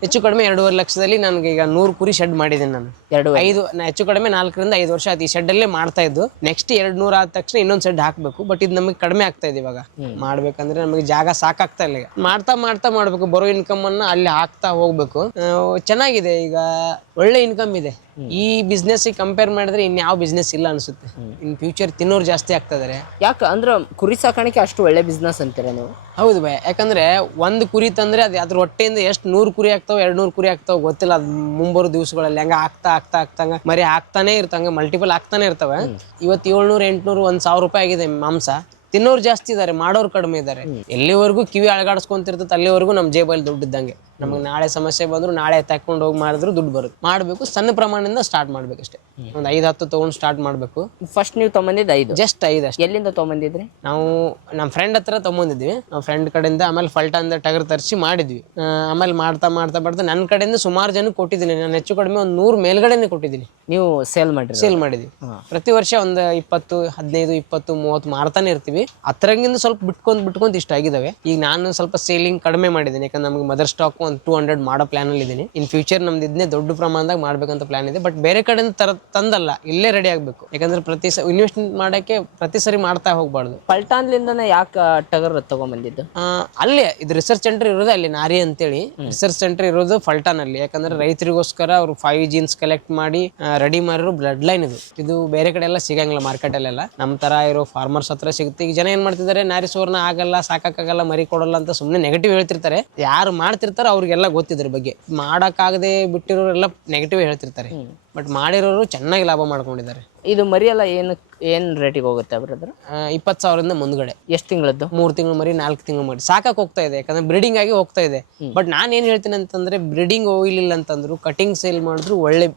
A: ಹೆಚ್ಚು ಕಡಿಮೆ ಎರಡೂವರೆ ಲಕ್ಷದಲ್ಲಿ ನನಗೆ ಈಗ ನೂರು ಕುರಿ ಶೆಡ್ ಮಾಡಿದ್ದೀನಿ ನಾನು.
B: ಎರಡು
A: ಐದು ನಾ ಹೆಚ್ಚು ಕಡಿಮೆ ನಾಲ್ಕರಿಂದ ಐದು ವರ್ಷ ಆಯ್ತು ಈ ಶೆಡ್ ಅಲ್ಲೇ ಮಾಡ್ತಾ ಇದ್ದು. ನೆಕ್ಸ್ಟ್ ಎರಡ್ ನೂರ ಆದ ತಕ್ಷಣ ಇನ್ನೊಂದ್ ಶೆಡ್ ಹಾಕ್ಬೇಕು. ಬಟ್ ಇದು ನಮಗೆ ಕಡಿಮೆ ಆಗ್ತಾ ಇದೆ ಇವಾಗ. ಮಾಡ್ಬೇಕಂದ್ರೆ ನಮಗೆ ಜಾಗ ಸಾಕಾಗ್ತಾ ಇಲ್ಲ ಈಗ. ಮಾಡ್ತಾ ಮಾಡ್ತಾ ಮಾಡ್ಬೇಕು. ಬರೋ ಇನ್ಕಮ್ ಅನ್ನ ಅಲ್ಲಿ ಹಾಕ್ತಾ ಹೋಗ್ಬೇಕು. ಆ, ಚೆನ್ನಾಗಿದೆ ಈಗ. ಒಳ್ಳೆ ಇನ್ಕಮ್ ಇದೆ. ಈ ಬಿಸ್ನೆಸ್ ಕಂಪೇರ್ ಮಾಡಿದ್ರೆ ಇನ್ಯಾವ ಬಿಸ್ನೆಸ್ ಇಲ್ಲ ಅನ್ಸುತ್ತೆ. ಇನ್ ಫ್ಯೂಚರ್ ತಿನ್ನೋರು ಜಾಸ್ತಿ ಆಗ್ತಾ ಇದಾರೆ.
B: ಯಾಕೆ ಅಂದ್ರೆ ಕುರಿ ಸಾಕಾಣಿಕೆ ಅಷ್ಟು ಒಳ್ಳೆ ಬಿಸ್ನೆಸ್ ಅಂತೀರ? ನೀವು?
A: ಹೌದು ಭಯ ಯಾಕಂದ್ರೆ ಒಂದು ಕುರಿ ತಂದ್ರೆ ಅದು ಅದ್ರ ಹೊಟ್ಟೆಯಿಂದ ಎಷ್ಟು ನೂರು ಕುರಿ ಆಗ್ತಾವ ಎರಡು ನೂರು ಕುರಿ ಆಗ್ತಾವ ಗೊತ್ತಿಲ್ಲ. ಅದು ಮುಂಬರೋ ದಿವಸಗಳಲ್ಲಿ ಹಂಗ ಆಗ್ತಾ ಆಗ್ತಾ ಆಗ್ತಂಗ ಮರಿ ಆಗ್ತಾನೆ ಇರ್ತಂಗ ಮಲ್ಟಿಪಲ್ ಆಗ್ತಾನೆ ಇರ್ತವೆ. ಇವತ್ತು ಏಳ್ನೂರು ಎಂಟ್ನೂರು ಒಂದ್ ಸಾವಿರ ರೂಪಾಯಿ ಆಗಿದೆ ಮಾಂಸ. ತಿನ್ನೋರು ಜಾಸ್ತಿ ಇದಾರೆ ಮಾಡೋರು ಕಡಿಮೆ ಇದಾರೆ. ಎಲ್ಲಿವರೆಗೂ ಕಿವಿ ಅಳಗಾಡಿಸ್ಕೊಂತಿರ್ತದೆ ಅಲ್ಲಿವರೆಗೂ ನಮ್ಮ ಜೇಬಲ್ಲಿ ದುಡ್ಡು ಇದ್ದಂಗೆ. ನಮಗೆ ನಾಳೆ ಸಮಸ್ಯೆ ಬಂದ್ರು ನಾಳೆ ತಕೊಂಡು ಹೋಗಿ ಮಾಡಿದ್ರು ದುಡ್ಡು ಬರುತ್ತೆ. ಮಾಡಬೇಕು ಸಣ್ಣ ಪ್ರಮಾಣದಿಂದ ಸ್ಟಾರ್ಟ್ ಮಾಡ್ಬೇಕಷ್ಟೇ. ಒಂದು ಐದು ಹತ್ತು ತಗೊಂಡು ಸ್ಟಾರ್ಟ್ ಮಾಡಬೇಕು.
B: ಫಸ್ಟ್ ನೀವು ತೊಗೊಂಡಿದ್ದು ಐದು?
A: ಜಸ್ಟ್ ಐದು ಅಷ್ಟೇ.
B: ಎಲ್ಲಿಂದ ತೊಗೊಂಡಿದ್ರಿ
A: ನಾವು ನಮ್ಮ ಫ್ರೆಂಡ್ ಹತ್ರ ತೊಗೊಂಡಿದ್ವಿ ನಮ್ಮ ಫ್ರೆಂಡ್ ಕಡೆಯಿಂದ ಆಮೇಲೆ ಫಲ್ಟಾಂದ ಟಗರ್ ತರಿಸಿ ಮಾಡಿದ್ವಿ. ಆ, ಆಮೇಲೆ ಮಾಡ್ತಾ ಮಾಡ್ತಾ ಬರ್ತಾ ನನ್ನ ಕಡೆಯಿಂದ ಸುಮಾರು ಜನ ಕೊಟ್ಟಿದ್ದೀನಿ. ನಾನು ಹೆಚ್ಚು ಕಡಿಮೆ ಒಂದು ನೂರು ಮೇಲ್ಗಡೆನೆ ಕೊಟ್ಟಿದ್ದೀನಿ.
B: ನೀವು ಸೇಲ್ ಮಾಡ್ರಿ
A: ಸೇಲ್ ಮಾಡಿದ್ವಿ. ಪ್ರತಿ ವರ್ಷ ಒಂದು ಇಪ್ಪತ್ತು ಹದಿನೈದು ಇಪ್ಪತ್ತು ಮೂವತ್ತು ಮಾರ್ತಾನೆ ಇರ್ತೀವಿ. ಅತ್ರಂಗಿಂದ ಸ್ವಲ್ಪ ಬಿಟ್ಕೊಂಡ್ ಬಿಟ್ಕೊಂಡ್ ಇಷ್ಟ ಆಗಿದಾವೆ. ಈಗ ನಾನು ಸ್ವಲ್ಪ ಸೇಲಿಂಗ್ ಕಡಿಮೆ ಮಾಡಿದ್ದೀನಿ. ಯಾಕಂದ್ರೆ ನಮಗೆ ಮದರ್ ಸ್ಟಾಕ್ ಒಂದು ಟೂ ಹಂಡ್ರೆಡ್ ಮಾಡೋ ಪ್ಲಾನ್ ಅಲ್ಲಿ ಇದ್ದೀನಿ ಇನ್ ಫ್ಯೂಚರ್ ನಮ್ದು ಇದನ್ನೇ ದೊಡ್ಡ ಪ್ರಮಾಣದಾಗ ಮಾಡಬೇಕಂತ ಪ್ಲಾನ್ ಇದೆ. ಬಟ್ ಬೇರೆ ಕಡೆಯಿಂದ ತರ ತಂದಲ್ಲ ಇಲ್ಲೇ ರೆಡಿ ಆಗಬೇಕು. ಯಾಕಂದ್ರೆ ಪ್ರತಿ ಸ ಇನ್ವೆಸ್ಟ್ಮೆಂಟ್ ಮಾಡೋಕ್ಕೆ ಪ್ರತಿ ಸರಿ ಮಾಡ್ತಾ ಹೋಗ್ಬಾರ್ದು.
B: ಪಲ್ಟಾನ್ಲಿಂದನೇ ಯಾಕೆ ಟಗರ್ ತೊಗೊಂಬಂದಿದ್ದು?
A: ಆ, ಅಲ್ಲೇ ಇದು ರಿಸರ್ಚ್ ಸೆಂಟರ್ ಇರೋದು ಅಲ್ಲಿ ನಾರಿ ಅಂತೇಳಿ. ರಿಸರ್ಚ್ ಸೆಂಟರ್ ಇರೋದು ಫಲ್ಟಾನ್ ಅಲ್ಲಿ ಯಾಕಂದ್ರೆ ರೈತರಿಗೋಸ್ಕರ ಅವರು ಫೈವ್ ಜೀನ್ಸ್ ಕಲೆಕ್ಟ್ ಮಾಡಿ ರೆಡಿ ಮಾಡಿರೋ ಬ್ಲಡ್ ಲೈನ್ ಇದು. ಇದು ಬೇರೆ ಕಡೆ ಎಲ್ಲ ಸಿಗಂಗಿಲ್ಲ ಮಾರ್ಕೆಟ್ ಅಲ್ಲೆಲ್ಲ. ನಮ್ಮ ತರ ಇರೋ ಫಾರ್ಮರ್ಸ್ ಹತ್ರ ಸಿಗುತ್ತೆ. ಈಗ ಜನ ಏನ್ ಮಾಡ್ತಿದ್ದಾರೆ ನಾರಿ ಸುವರ್ಣ ಆಗಲ್ಲ ಸಾಕಾಗಲ್ಲ ಮರಿ ಕೊಡಲ್ಲ ಅಂತ ಸುಮ್ಮನೆ ನೆಗೆಟಿವ್ ಹೇಳ್ತಿರ್ತಾರೆ. ಯಾರು ಮಾಡ್ತಿರ್ತಾರೋ ಅವ್ರಿಗೆಲ್ಲ ಗೊತ್ತಿದ್ರ ಬಗ್ಗೆ. ಮಾಡಕ್ಕಾಗದೆ ಬಿಟ್ಟಿರೋರೆಲ್ಲ ನೆಗೆಟಿವ್ ಹೇಳ್ತಿರ್ತಾರೆ. ಬಟ್ ಮಾಡಿರೋರು ಚೆನ್ನಾಗಿ ಲಾಭ ಮಾಡ್ಕೊಂಡಿದ್ದಾರೆ.
B: ಇದು ಮರಿ ಎಲ್ಲ ಏನು ಏನು ರೇಟಿಗೆ ಹೋಗುತ್ತೆ ಬ್ರದರ್
A: ಇಪ್ಪತ್ತು ಸಾವಿರದಿಂದ ಮುಂದ್ಗಡೆ.
B: ಎಷ್ಟು ತಿಂಗಳದ್ದು?
A: ಮೂರು ತಿಂಗಳು ಮರಿ ನಾಲ್ಕು ತಿಂಗಳು ಮರಿ. ಸಾಕಾಗಿ ಹೋಗ್ತಾ ಇದೆ ಯಾಕಂದ್ರೆ ಬ್ರೀಡಿಂಗ್ ಆಗಿ ಹೋಗ್ತಾ ಇದೆ. ಬಟ್ ನಾನು ಏನು ಹೇಳ್ತೀನಿ ಅಂತಂದ್ರೆ ಬ್ರೀಡಿಂಗ್ ಹೋಗ್ಲಿಲ್ಲ ಅಂತಂದ್ರು ಕಟಿಂಗ್ ಸೇಲ್ ಮಾಡಿದ್ರು ಒಳ್ಳೆ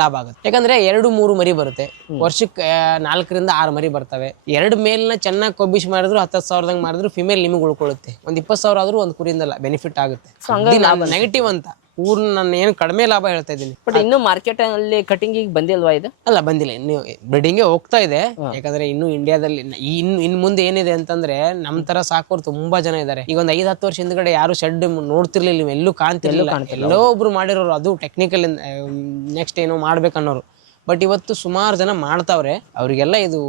A: ಲಾಭ ಆಗುತ್ತೆ. ಯಾಕಂದ್ರೆ ಎರಡು ಮೂರು ಮರಿ ಬರುತ್ತೆ. ವರ್ಷಕ್ಕೆ ನಾಲ್ಕರಿಂದ ಆರು ಮರಿ ಬರ್ತವೆ. ಎರಡು ಮೇಲ್ನ ಚೆನ್ನಾಗಿ ಕೊಬ್ಬಿಸಿ ಮಾಡಿದ್ರು ಹತ್ತು ಸಾವಿರದಂಗೆ ಮಾಡಿದ್ರು ಫಿಮೇಲ್ ನಿಮಗೆ ಉಳ್ಕೊಳ್ಳುತ್ತೆ ಒಂದ್ ಇಪ್ಪತ್ತು ಸಾವಿರ ಆದ್ರೂ ಒಂದು ಕುರಿಯಿಂದಲ್ಲ ಬೆನಿಫಿಟ್ ಆಗುತ್ತೆ. ನೆಗೆಟಿವ್ ಅಂತ. ಊರ್ನ ನಾನು ಏನು ಕಡಿಮೆ ಲಾಭ ಹೇಳ್ತಾ ಇದ್ದೀನಿ.
B: ಬಟ್ ಇನ್ನು ಮಾರ್ಕೆಟ್ ಅಲ್ಲಿ ಕಟಿಂಗಿಗೆ ಬಂದಿಲ್ವಾ ಇದು?
A: ಅಲ್ಲ ಬಂದಿಲ್ಲ. ಇನ್ನು ಬ್ರೀಡಿಂಗೇ ಹೋಗ್ತಾ ಇದೆ. ಯಾಕಂದ್ರೆ ಇನ್ನು ಇಂಡಿಯಾದಲ್ಲಿ ಇನ್ ಇನ್ನು ಇನ್ ಮುಂದೆ ಏನಿದೆ ಅಂತಂದ್ರೆ ನಮ್ ತರ ಸಾಕೋರು ತುಂಬಾ ಜನ ಇದಾರೆ. ಈಗ ಒಂದ್ ಐದ್ ಹತ್ತು ವರ್ಷ ಹಿಂದ್ಗಡೆ ಯಾರು ಶೆಡ್ ನೋಡ್ತಿರ್ಲಿಲ್ಲ ನೀವು ಎಲ್ಲೂ ಕಾಣ್ತಿರ್ಲಿಲ್ಲ. ಎಲ್ಲೋ ಒಬ್ರು ಮಾಡಿರೋರು ಅದು ಟೆಕ್ನಿಕಲ್ ನೆಕ್ಸ್ಟ್ ಏನೋ ಮಾಡ್ಬೇಕನ್ನೋರು. ಬಟ್ ಇವತ್ತು ಸುಮಾರು ಜನ ಮಾಡ್ತಾವ್ರೆ. ಅವ್ರಿಗೆಲ್ಲ ಇದು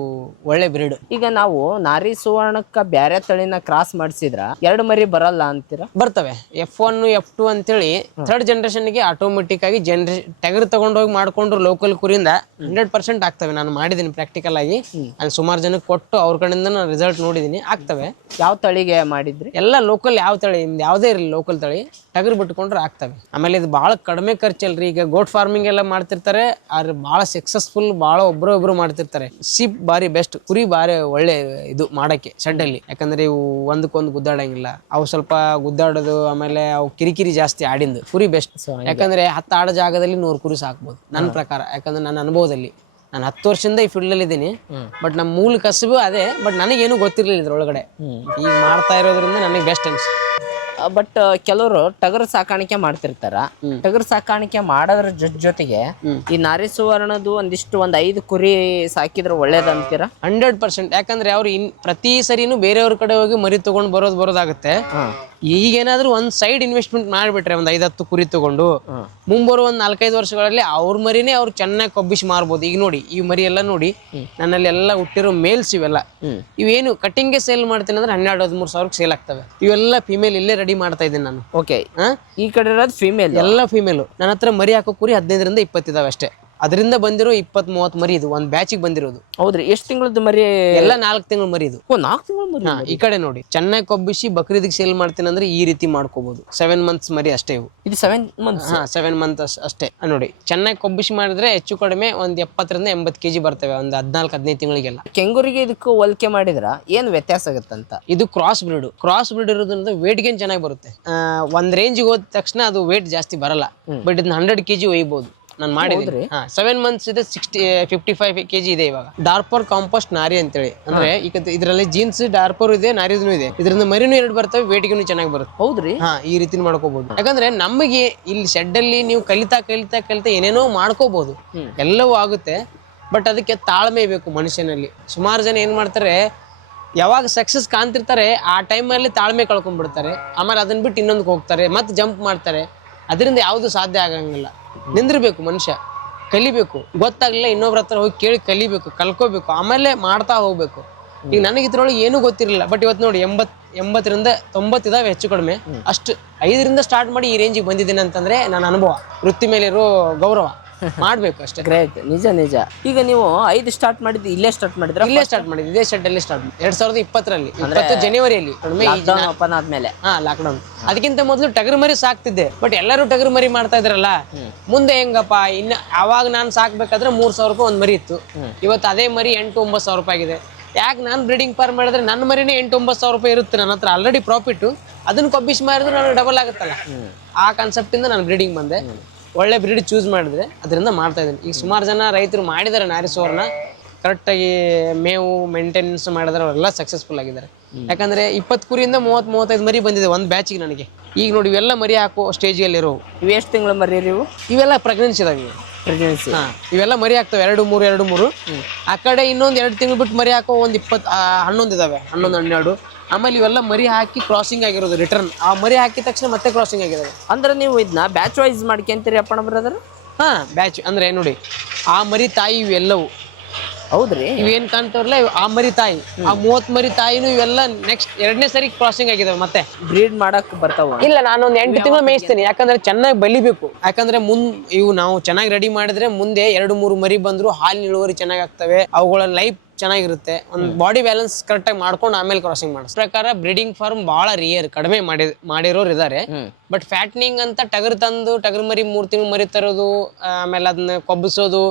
A: ಒಳ್ಳೆ ಬ್ರೀಡ್
B: ಈಗ ನಾವು ನಾರಿ ಸುವರ್ಣಕ್ಕ ಬ್ಯಾರೆ ತಳಿನ ಕ್ರಾಸ್ ಮಾಡಿಸಿದ್ರ ಎರಡು ಮರಿ ಬರಲ್ಲ ಅಂತೀರಾ?
A: ಬರ್ತವೆ. ಎಫ್ ಒನ್ ಎಫ್ ಟು ಅಂತೇಳಿ ಥರ್ಡ್ ಜನರೇಷನ್ಗೆ ಆಟೋಮೆಟಿಕ್ ಆಗಿ ಜನರೇ ಟಗರ್ ತಗೊಂಡೋಗಿ ಮಾಡ್ಕೊಂಡ್ರು ಲೋಕಲ್ ಕುರಿಯಿಂದ ಹಂಡ್ರೆಡ್ ಪರ್ಸೆಂಟ್ ಆಗ್ತವೆ. ನಾನು ಮಾಡಿದೀನಿ ಪ್ರಾಕ್ಟಿಕಲ್ ಆಗಿ. ಅಲ್ಲಿ ಸುಮಾರು ಜನಕ್ಕೆ ಕೊಟ್ಟು ಅವ್ರ ಕಡೆಯಿಂದ ನಾನು ರಿಸಲ್ಟ್ ನೋಡಿದೀನಿ ಆಗ್ತವೆ.
B: ಯಾವ ತಳಿಗೆ ಮಾಡಿದ್ರಿ?
A: ಎಲ್ಲ ಲೋಕಲ್ ಯಾವ ತಳಿ? ನಿಮ್ದು ಯಾವುದೇ ಇರಲಿ ಲೋಕಲ್ ತಳಿ. ಟಗರ್ ಬಿಟ್ಕೊಂಡ್ರೆ ಆಗ್ತವೆ. ಆಮೇಲೆ ಇದು ಭಾಳ ಕಡಿಮೆ ಖರ್ಚಲ್ರಿ. ಈಗ ಗೋಟ್ ಫಾರ್ಮಿಂಗ್ ಎಲ್ಲ ಮಾಡ್ತಿರ್ತಾರೆ. ಆದ್ರೆ ಭಾಳ ಸಕ್ಸಸ್ಫುಲ್ ಬಹಳ ಒಬ್ರು ಒಬ್ರು ಮಾಡ್ತಿರ್ತಾರೆ. ಸಿಪ್ ಬಾರಿ ಬೆಸ್ಟ್ ಕುರಿ ಬಾರಿ ಒಳ್ಳೆ ಇದು ಮಾಡಕ್ಕೆ ಶೆಡ್ಡಲ್ಲಿ. ಯಾಕಂದ್ರೆ ಇವು ಒಂದಕ್ಕೊಂದು ಗುದ್ದಾಡಂಗಿಲ್ಲ. ಅವು ಸ್ವಲ್ಪ ಗುದ್ದಾಡೋದು ಆಮೇಲೆ ಅವು ಕಿರಿಕಿರಿ ಜಾಸ್ತಿ ಆಡಿಂದು. ಕುರಿ ಬೆಸ್ಟ್ ಯಾಕಂದ್ರೆ ಹತ್ತು ಆಡೋ ಜಾಗದಲ್ಲಿ ನೂರು ಕುರಿ ಸಾಕ್ಬೋದು. ನನ್ನ ಪ್ರಕಾರ. ಯಾಕಂದ್ರೆ ನನ್ನ ಅನುಭವದಲ್ಲಿ. ನಾನು ಹತ್ತು ವರ್ಷದಿಂದ ಈ ಫೀಲ್ಡ್ ಅಲ್ಲಿ ಇದ್ದೀನಿ. ಬಟ್ ನಮ್ಮ ಮೂಲ ಕಸಬು ಅದೇ. ಬಟ್ ನನಗೇನು ಗೊತ್ತಿರಲಿಲ್ಲ ಇದ್ರೊಳಗಡೆ. ಈಗ ಮಾಡ್ತಾ ಇರೋದ್ರಿಂದ ನನಗೆ ಬೆಸ್ಟ್ ಅನ್ಸುತ್ತೆ.
B: ಬಟ್ ಕೆಲವರು ಟಗರ್ ಸಾಕಾಣಿಕೆ ಮಾಡ್ತಿರ್ತಾರ. ಟಗರ್ ಸಾಕಾಣಿಕೆ ಮಾಡೋದ್ರ ಜೊತೆ ಜೊತೆಗೆ ಈ ನಾರಿ ಸುವರ್ಣದ್ದು ಒಂದಿಷ್ಟು ಒಂದ್ ಐದು ಕುರಿ ಸಾಕಿದ್ರೆ ಒಳ್ಳೇದಂತೀರಾ
A: ಹಂಡ್ರೆಡ್ ಪರ್ಸೆಂಟ್. ಯಾಕಂದ್ರೆ ಅವ್ರು ಇನ್ ಪ್ರತಿ ಸರಿನು ಬೇರೆಯವ್ರ ಕಡೆ ಹೋಗಿ ಮರಿ ತಗೊಂಡ್ ಬರೋದು ಬರೋದಾಗುತ್ತೆ. ಈಗೇನಾದ್ರೂ ಒಂದ್ ಸೈಡ್ ಇನ್ವೆಸ್ಟ್ಮೆಂಟ್ ಮಾಡಿಬಿಟ್ರೆ ಒಂದ್ ಐದತ್ತು ಕುರಿ ತಗೊಂಡು ಮುಂಬರುವ ಒಂದ್ ನಾಲ್ಕೈದು ವರ್ಷಗಳಲ್ಲಿ ಅವ್ರ ಮರಿನೇ ಅವ್ರು ಚೆನ್ನಾಗಿ ಕೊಬ್ಬಿಸಿ ಮಾರ್ಬೋದು. ಈಗ ನೋಡಿ ಈ ಮರಿ ಎಲ್ಲ ನೋಡಿ ನನ್ನಲ್ಲಿ ಎಲ್ಲ ಹುಟ್ಟಿರೋ ಮೇಲ್ಸ್ ಇವೆಲ್ಲ. ಇವೇನು ಕಟಿಂಗ್ಗೆ ಸೇಲ್ ಮಾಡ್ತೀನಿ ಅಂದ್ರೆ ಹನ್ನೆರಡು ಹದಿಮೂರು ಸಾವಿರಕ್ಕೆ ಸೇಲ್ ಆಗ್ತವೆ. ಇವೆಲ್ಲ ಫಿಮೇಲ್ ಇಲ್ಲೇ ರೆಡಿ ಮಾಡ್ತಾ ಇದ್ದೀನಿ ನಾನು.
B: ಓಕೆ ಈ ಕಡೆ ಇರೋದು ಫಿಮೇಲ್
A: ಎಲ್ಲ ಫಿಮೇಲು ನನ್ನ ಹತ್ರ ಮರಿ ಹಾಕೋ ಕುರಿ ಹದಿನೈದರಿಂದ ಇಪ್ಪತ್ತಿದಾವೆ ಅಷ್ಟೇ. ಅದರಿಂದ ಬಂದಿರೋ ಇಪ್ಪತ್ ಮೂವತ್ ಮರಿ ಇದು ಒಂದ್ ಬ್ಯಾಚಿಗೆ ಬಂದಿರೋದು.
B: ಹೌದ್ರಿ ಎಷ್ಟು ತಿಂಗಳದ್ದು ಮರಿ?
A: ಎಲ್ಲ ನಾಲ್ಕು ತಿಂಗಳು ಮರಿ ಇದು.
B: ಓ ನಾಲ್ಕು ತಿಂಗಳು ಮರಿ
A: ಹಾ ಈ ಕಡೆ ನೋಡಿ ಚೆನ್ನಾಗಿ ಕೊಬ್ಬಿಸಿ ಬಕ್ರೀದಿಗೆ ಸೇಲ್ ಮಾಡ್ತೀನಿ ಅಂದ್ರೆ ಈ ರೀತಿ ಮಾಡ್ಕೋಬಹುದು ಸೆವೆನ್ ಮಂತ್ಸ್ ಮರಿ ಅಷ್ಟೇ ಇವು.
B: ಇದು ಸೆವೆನ್ ಮಂತ್ಸ್
A: ಹಾ ಸೆವೆನ್ ಮಂತ್ ಅಷ್ಟೇ. ಆ, ನೋಡಿ ಚೆನ್ನಾಗಿ ಕೊಬ್ಬಿಸಿ ಮಾಡಿದ್ರೆ ಹೆಚ್ಚು ಕಡಿಮೆ ಒಂದ್ ಎಪ್ಪತ್ತರಿಂದ ಎಂಬತ್ ಕೆಜಿ ಬರ್ತವೆ ಒಂದ್ ಹದಿನಾಲ್ಕು ಹದಿನೈದು ತಿಂಗಳಿಗೆಲ್ಲ.
B: ಕೆಂಗೂರಿಗೆ ಇದಕ್ಕೂ ಹೋಲಿಕೆ ಮಾಡಿದ್ರ ಏನ್ ವ್ಯತ್ಯಾಸ ಆಗುತ್ತಂತ?
A: ಇದು ಕ್ರಾಸ್ ಬ್ರೀಡ್ ಕ್ರಾಸ್ ಬ್ರೀಡ್ ಇರೋದ್ರಿಂದ ವೇಟ್ ಗೇನ್ ಚೆನ್ನಾಗಿ ಬರುತ್ತೆ. ಆ, ಒಂದ್ ರೇಂಜಿಗೆ ಹೋದ ತಕ್ಷಣ ಅದು ವೇಟ್ ಜಾಸ್ತಿ ಬರಲ್ಲ. ಬಟ್ ಇದನ್ನ ಹಂಡ್ರೆಡ್ ಕೆಜಿ ಒಯ್ಬೋದು. ನಾನು ಮಾಡಿದ್ರಿ ಸೆವೆನ್ ಮಂತ್ಸ್ ಇದೆ ಸಿಕ್ಸ್ಟಿ ಫಿಫ್ಟಿ ಫೈವ್ ಕೆಜಿ ಇದೆ ಇವಾಗ. ಡಾರ್ಪರ್ ಕಾಂಪೋಸ್ಟ್ ನಾರಿ ಅಂತೇಳಿ. ಅಂದ್ರೆ ಈಗ ಇದರಲ್ಲಿ ಜೀನ್ಸ್ ಡಾರ್ಪರ್ ಇದೆ ನಾರಿದೂ ಇದೆ. ಇದರಿಂದ ಮರಿನೂ ಎರಡು ಬರ್ತವೆ ವೇಟಿಗೂ ಚೆನ್ನಾಗಿ ಬರುತ್ತೆ.
B: ಹೌದ್ರಿ?
A: ಹಾ ಈ ರೀತಿ ಮಾಡ್ಕೋಬಹುದು ಯಾಕಂದ್ರೆ ನಮಗೆ ಇಲ್ಲಿ ಶೆಡ್ ಅಲ್ಲಿ ನೀವು ಕಲಿತಾ ಕಲಿತಾ ಕಲಿತಾ ಏನೇನೋ ಮಾಡ್ಕೋಬಹುದು ಎಲ್ಲವೂ ಆಗುತ್ತೆ. ಬಟ್ ಅದಕ್ಕೆ ತಾಳ್ಮೆ ಬೇಕು ಮನುಷ್ಯನಲ್ಲಿ. ಸುಮಾರು ಜನ ಏನ್ ಮಾಡ್ತಾರೆ ಯಾವಾಗ ಸಕ್ಸಸ್ ಕಾಣ್ತಿರ್ತಾರೆ ಆ ಟೈಮಲ್ಲಿ ತಾಳ್ಮೆ ಕಳ್ಕೊಂಡ್ಬಿಡ್ತಾರೆ. ಆಮೇಲೆ ಅದನ್ನ ಬಿಟ್ಟು ಇನ್ನೊಂದಕ್ಕೆ ಹೋಗ್ತಾರೆ ಮತ್ತೆ ಜಂಪ್ ಮಾಡ್ತಾರೆ. ಅದರಿಂದ ಯಾವುದು ಸಾಧ್ಯ ಆಗಂಗಿಲ್ಲ. ನಿಂದಿರ್ಬೇಕು ಮನುಷ್ಯ, ಕಲಿಬೇಕು. ಗೊತ್ತಾಗ್ಲಿಲ್ಲ ಇನ್ನೊಬ್ರ ಹತ್ರ ಹೋಗಿ ಕೇಳಿ ಕಲಿಬೇಕು ಕಲ್ಕೋಬೇಕು ಆಮೇಲೆ ಮಾಡ್ತಾ ಹೋಗ್ಬೇಕು. ಈಗ ನನಗೆ ಇದ್ರೊಳಗೆ ಏನೂ ಗೊತ್ತಿರಲಿಲ್ಲ ಬಟ್ ಇವತ್ತು ನೋಡಿ ಎಂಬತ್, ಎಂಬತ್ತರಿಂದ ತೊಂಬತ್ತಿದಾವೆ ಹೆಚ್ಚು ಕಡಿಮೆ. ಅಷ್ಟು ಐದರಿಂದ ಸ್ಟಾರ್ಟ್ ಮಾಡಿ ಈ ರೇಂಜಿಗೆ ಬಂದಿದ್ದೀನಿ ಅಂತಂದ್ರೆ ನನ್ನ ಅನುಭವ. ವೃತ್ತಿ ಮೇಲಿರೋ ಗೌರವ. ಮಾಡ್ಬೇಕು ಅಷ್ಟೇ.
B: ಗ್ರೇಟ್ ನಿಜ ನಿಜ. ಈಗ ನೀವು ಐದು ಸ್ಟಾರ್ಟ್ ಮಾಡಿದ್ದು ಇಲ್ಲೇ ಸ್ಟಾರ್ಟ್ ಮಾಡಿದ್ರೆ?
A: ಇಲ್ಲೇ ಸ್ಟಾರ್ಟ್ ಮಾಡಿದ್ದೆ ಇದೇ ಶೆಡ್ ಅಲ್ಲಿ ಸ್ಟಾರ್ಟ್ ಎರಡ್ ಸಾವಿರದ ಇಪ್ಪತ್ತರಲ್ಲಿ ಇಪ್ಪತ್ತು ಜನವರಿಯಲ್ಲಿ ಕಡಿಮೆ ಈ
B: ಓಪನ್ ಆದ್ಮೇಲೆ.
A: ಹಾ ಲಾಕ್ಡೌನ್ ಅದಕ್ಕಿಂತ ಮೊದಲು ಟಗರು ಮರಿ ಸಾಕ್ತಿದ್ದೆ. ಬಟ್ ಎಲ್ಲರೂ ಟಗರು ಮರಿ ಮಾಡ್ತಾ ಇದ್ರಲ್ಲ? ಮುಂದೆ ಹೆಂಗಪ್ಪ? ಇನ್ನ ಅವಾಗ ನಾನು ಸಾಕ್ಬೇಕಾದ್ರೆ ಮೂರ್ ಸಾವಿರ ರೂಪಾಯಿ ಒಂದ್ ಮರಿ ಇತ್ತು. ಇವತ್ತು ಅದೇ ಮರಿ ಎಂಟು ಒಂಬತ್ತು ಸಾವಿರ ರೂಪಾಯಿ ಆಗಿದೆ. ಯಾಕೆ ನಾನು ಬ್ರೀಡಿಂಗ್ ಫಾರ್ಮ್ ಮಾಡಿದ್ರೆ ನನ್ನ ಮರಿನೇ ಎಂಟು ಒಂಬತ್ತು ಸಾವಿರ ರೂಪಾಯಿ ಇರುತ್ತೆ. ನನ್ನ ಹತ್ರ ಆಲ್ರೆಡಿ ಪ್ರಾಫಿಟ್ ಅದನ್ನ ಕೊಬ್ಬಿಸಿ ಮಾಡಿದ್ರೆ ನನಗೆ ಡಬಲ್ ಆಗುತ್ತಲ್ಲ? ಆ ಕಾನ್ಸೆಪ್ಟ್ ಇಂದ ನಾನು ಬ್ರೀಡಿಂಗ್ ಬಂದೆ. ಒಳ್ಳೆ ಬ್ರೀಡ್ ಚೂಸ್ ಮಾಡಿದ್ರೆ ಅದರಿಂದ ಮಾಡ್ತಾ ಇದ್ದೀನಿ. ಈಗ ಸುಮಾರು ಜನ ರೈತರು ಮಾಡಿದ್ದಾರೆ ನಾರಿಸೋರ್ನ ಕರೆಕ್ಟಾಗಿ ಮೇವು ಮೇಂಟೆನೆನ್ಸ್ ಮಾಡಿದ್ರೆ ಅವರೆಲ್ಲ ಸಕ್ಸಸ್ಫುಲ್ ಆಗಿದ್ದಾರೆ. ಯಾಕಂದ್ರೆ ಇಪ್ಪತ್ತು ಕುರಿಯಿಂದ ಮೂವತ್ತು ಮೂವತ್ತೈದು ಮರಿ ಬಂದಿದೆ ಒಂದು ಬ್ಯಾಚಿಗೆ ನನಗೆ. ಈಗ ನೋಡಿ ಇವೆಲ್ಲ ಮರಿ ಹಾಕೋ ಸ್ಟೇಜಲ್ಲಿರೋ
B: ಇವು ಎಷ್ಟು ತಿಂಗಳು ಮರಿ ನೀವು
A: ಇವೆಲ್ಲ ಪ್ರೆಗ್ನೆನ್ಸಿ ಇದಾವೆ ಇವು.
B: ಪ್ರೆಗ್ನೆನ್ಸಿ
A: ಹಾ ಇವೆಲ್ಲ ಮರಿ ಹಾಕ್ತವೆ ಎರಡು ಮೂರು ಎರಡು ಮೂರು. ಆ ಕಡೆ ಇನ್ನೊಂದು ಎರಡು ತಿಂಗಳು ಬಿಟ್ಟು ಮರಿ ಹಾಕೋ ಒಂದು ಇಪ್ಪತ್ತು ಹನ್ನೊಂದು ಇದಾವೆ ಹನ್ನೊಂದು ಹನ್ನೆರಡು. ಆಮೇಲೆ ಇವೆಲ್ಲ ಮರಿ ಹಾಕಿ ಕ್ರಾಸಿಂಗ್ ಆಗಿರೋದು ರಿಟರ್ನ್ ಆ ಮರಿ ಹಾಕಿದ ತಕ್ಷಣ ಮತ್ತೆ ಕ್ರಾಸಿಂಗ್ ಆಗಿರೋದು.
B: ಅಂದ್ರೆ ನೀವು ಇದನ್ನ ಬ್ಯಾಚ್ ವೈಸ್ ಮಾಡ್ಕೊಂತೀರಿ ಅಪ್ಪಣ ಬ್ರದರ್
A: ಹಾ ಬ್ಯಾಚ್ ಅಂದ್ರೆ ನೋಡಿ ಆ ಮರಿ ತಾಯಿ ಇವೆಲ್ಲವು.
B: ಹೌದ್ರಿ?
A: ಇವೇನ್ ಕಾಣ್ತಾವ್ರಲ್ಲ ಇವ್ ಆ ಮರಿ ತಾಯಿ. ಆ ಮೂವತ್ ಮರಿ ತಾಯಿನೂ ಇವೆಲ್ಲ ನೆಕ್ಸ್ಟ್ ಎರಡನೇ ಸರಿ ಕ್ರಾಸಿಂಗ್ ಆಗಿದಾವೆ ಮತ್ತೆ.
B: ಬ್ರೀಡ್ ಮಾಡಕ್ ಬರ್ತಾವ.
A: ಇಲ್ಲ ನಾನು ಒಂದು ಎಂಟು ತಿಂಗಳು ಮೇಯಿಸ್ತೀನಿ. ಯಾಕಂದ್ರೆ ಚೆನ್ನಾಗಿ ಬಲಿಬೇಕು ಯಾಕಂದ್ರೆ ಮುಂದ್ ಇವು ನಾವು ಚೆನ್ನಾಗಿ ರೆಡಿ ಮಾಡಿದ್ರೆ ಮುಂದೆ ಎರಡು ಮೂರು ಮರಿ ಬಂದ್ರು ಹಾಲಿನ ಇಳುವರಿ ಚೆನ್ನಾಗಿ ಆಗ್ತವೆ. ಅವುಗಳ ಲೈಫ್ ಚೆನ್ನಾಗಿರುತ್ತೆ. ಒಂದು ಬಾಡಿ ಬ್ಯಾಲೆನ್ಸ್ ಕರೆಕ್ಟಾಗಿ ಮಾಡ್ಕೊಂಡು ಆಮೇಲೆ ಕ್ರಾಸಿಂಗ್ ಮಾಡಿಸ್. ಪ್ರಕಾರ ಬ್ರೀಡಿಂಗ್ ಫಾರ್ಮ್ ಬಹಳ ರಿಯರ್ ಕಡಿಮೆ ಮಾಡಿ ಮಾಡಿರೋರು ಇದ್ದಾರೆ ಬಟ್ ಫ್ಯಾಟ್ನಿಂಗ್ ಅಂತ ಟಗರ್ ತಂದು ಟಗರ್ ಮರಿ ಮೂರು ತಿಂಗಳು ಮರಿ ತರೋದು ಆಮೇಲೆ ಅದನ್ನ ಕೊಬ್ಬಿಸೋದು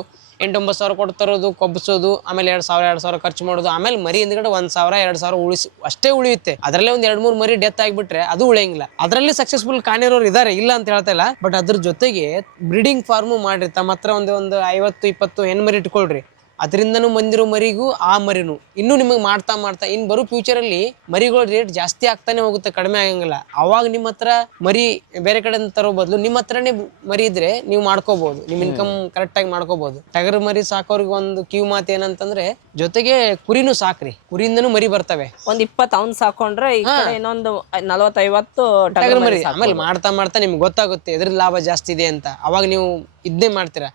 A: ಎಂಟೊಂಬತ್ತು ಸಾವಿರ ಕೊಟ್ಟು ತರೋದು ಕೊಬ್ಬಿಸೋದು ಆಮೇಲೆ ಎರಡು ಸಾವಿರ ಎರಡು ಸಾವಿರ ಖರ್ಚು ಮಾಡೋದು ಆಮೇಲೆ ಮರಿ ಹಿಂದ್ಗಡೆ ಒಂದ್ ಸಾವಿರ ಎರಡು ಸಾವಿರ ಉಳಿಸಿ ಅಷ್ಟೇ ಉಳಿಯುತ್ತೆ. ಅದರಲ್ಲೇ ಒಂದ್ ಎರಡು ಮೂರು ಮರಿ ಡೆತ್ ಆಗಿಬಿಟ್ರೆ ಅದು ಉಳಿಯಂಗಿಲ್ಲ. ಅದರಲ್ಲಿ ಸಕ್ಸಸ್ಫುಲ್ ಕಾಣಿರೋರು ಇದ್ದಾರೆ ಇಲ್ಲ ಅಂತ ಹೇಳ್ತಾ ಇಲ್ಲ. ಬಟ್ ಅದ್ರ ಜೊತೆಗೆ ಬ್ರೀಡಿಂಗ್ ಫಾರ್ಮು ಮಾಡ್ರಿ ತಮ್ಮ ಹತ್ರ ಒಂದು ಒಂದು ಐವತ್ತು ಇಪ್ಪತ್ತು ಹೆಣ್ಮರಿ ಮರಿ ಇಟ್ಕೊಳ್ರಿ. ಅದರಿಂದನೂ ಬಂದಿರೋ ಮರಿಗೂ ಆ ಮರಿನು. ಇನ್ನು ನಿಮಗೆ ಮಾಡ್ತಾ ಮಾಡ್ತಾ ಇನ್ನು ಬರೋ ಫ್ಯೂಚರಲ್ಲಿ ಮರಿಗಳ ರೇಟ್ ಜಾಸ್ತಿ ಆಗ್ತಾನೆ ಹೋಗುತ್ತೆ ಕಡಿಮೆ ಆಗಂಗಿಲ್ಲ. ಅವಾಗ ನಿಮ್ಮ ಹತ್ರ ಮರಿ ಬೇರೆ ಕಡೆ ತರೋ ಬದಲು ನಿಮ್ಮ ಹತ್ರನೇ ಮರಿ ಇದ್ರೆ ನೀವು ಮಾಡ್ಕೋಬಹುದು ನಿಮ್ ಇನ್ಕಮ್ ಕರೆಕ್ಟ್ ಆಗಿ ಮಾಡ್ಕೋಬಹುದು ಟಗರ್ ಮರಿ ಸಾಕೋರಿಗೆ ಒಂದು ಕಿವಿ ಮಾತು ಏನಂತಂದ್ರೆ ಜೊತೆಗೆ ಕುರಿನೂ ಸಾಕ್ರಿ. ಕುರಿಯಿಂದನು ಮರಿ ಬರ್ತವೆ.
B: ಒಂದ್ ಇಪ್ಪತ್ತ ಅವ್ನ್ ಸಾಕೊಂಡ್ರೆ ಈ ಕಡೆ ಇನ್ನೊಂದು ನಲವತ್ತೈವತ್ತು
A: ಟಗರ್ ಮರಿ ಆಮೇಲೆ ಮಾಡ್ತಾ ಮಾಡ್ತಾ ನಿಮ್ಗೆ ಗೊತ್ತಾಗುತ್ತೆ ಎದ್ರ ಲಾಭ ಜಾಸ್ತಿ ಇದೆ ಅಂತ. ಅವಾಗ ನೀವು ಇದನ್ನೇ ಮಾಡ್ತೀರಾ.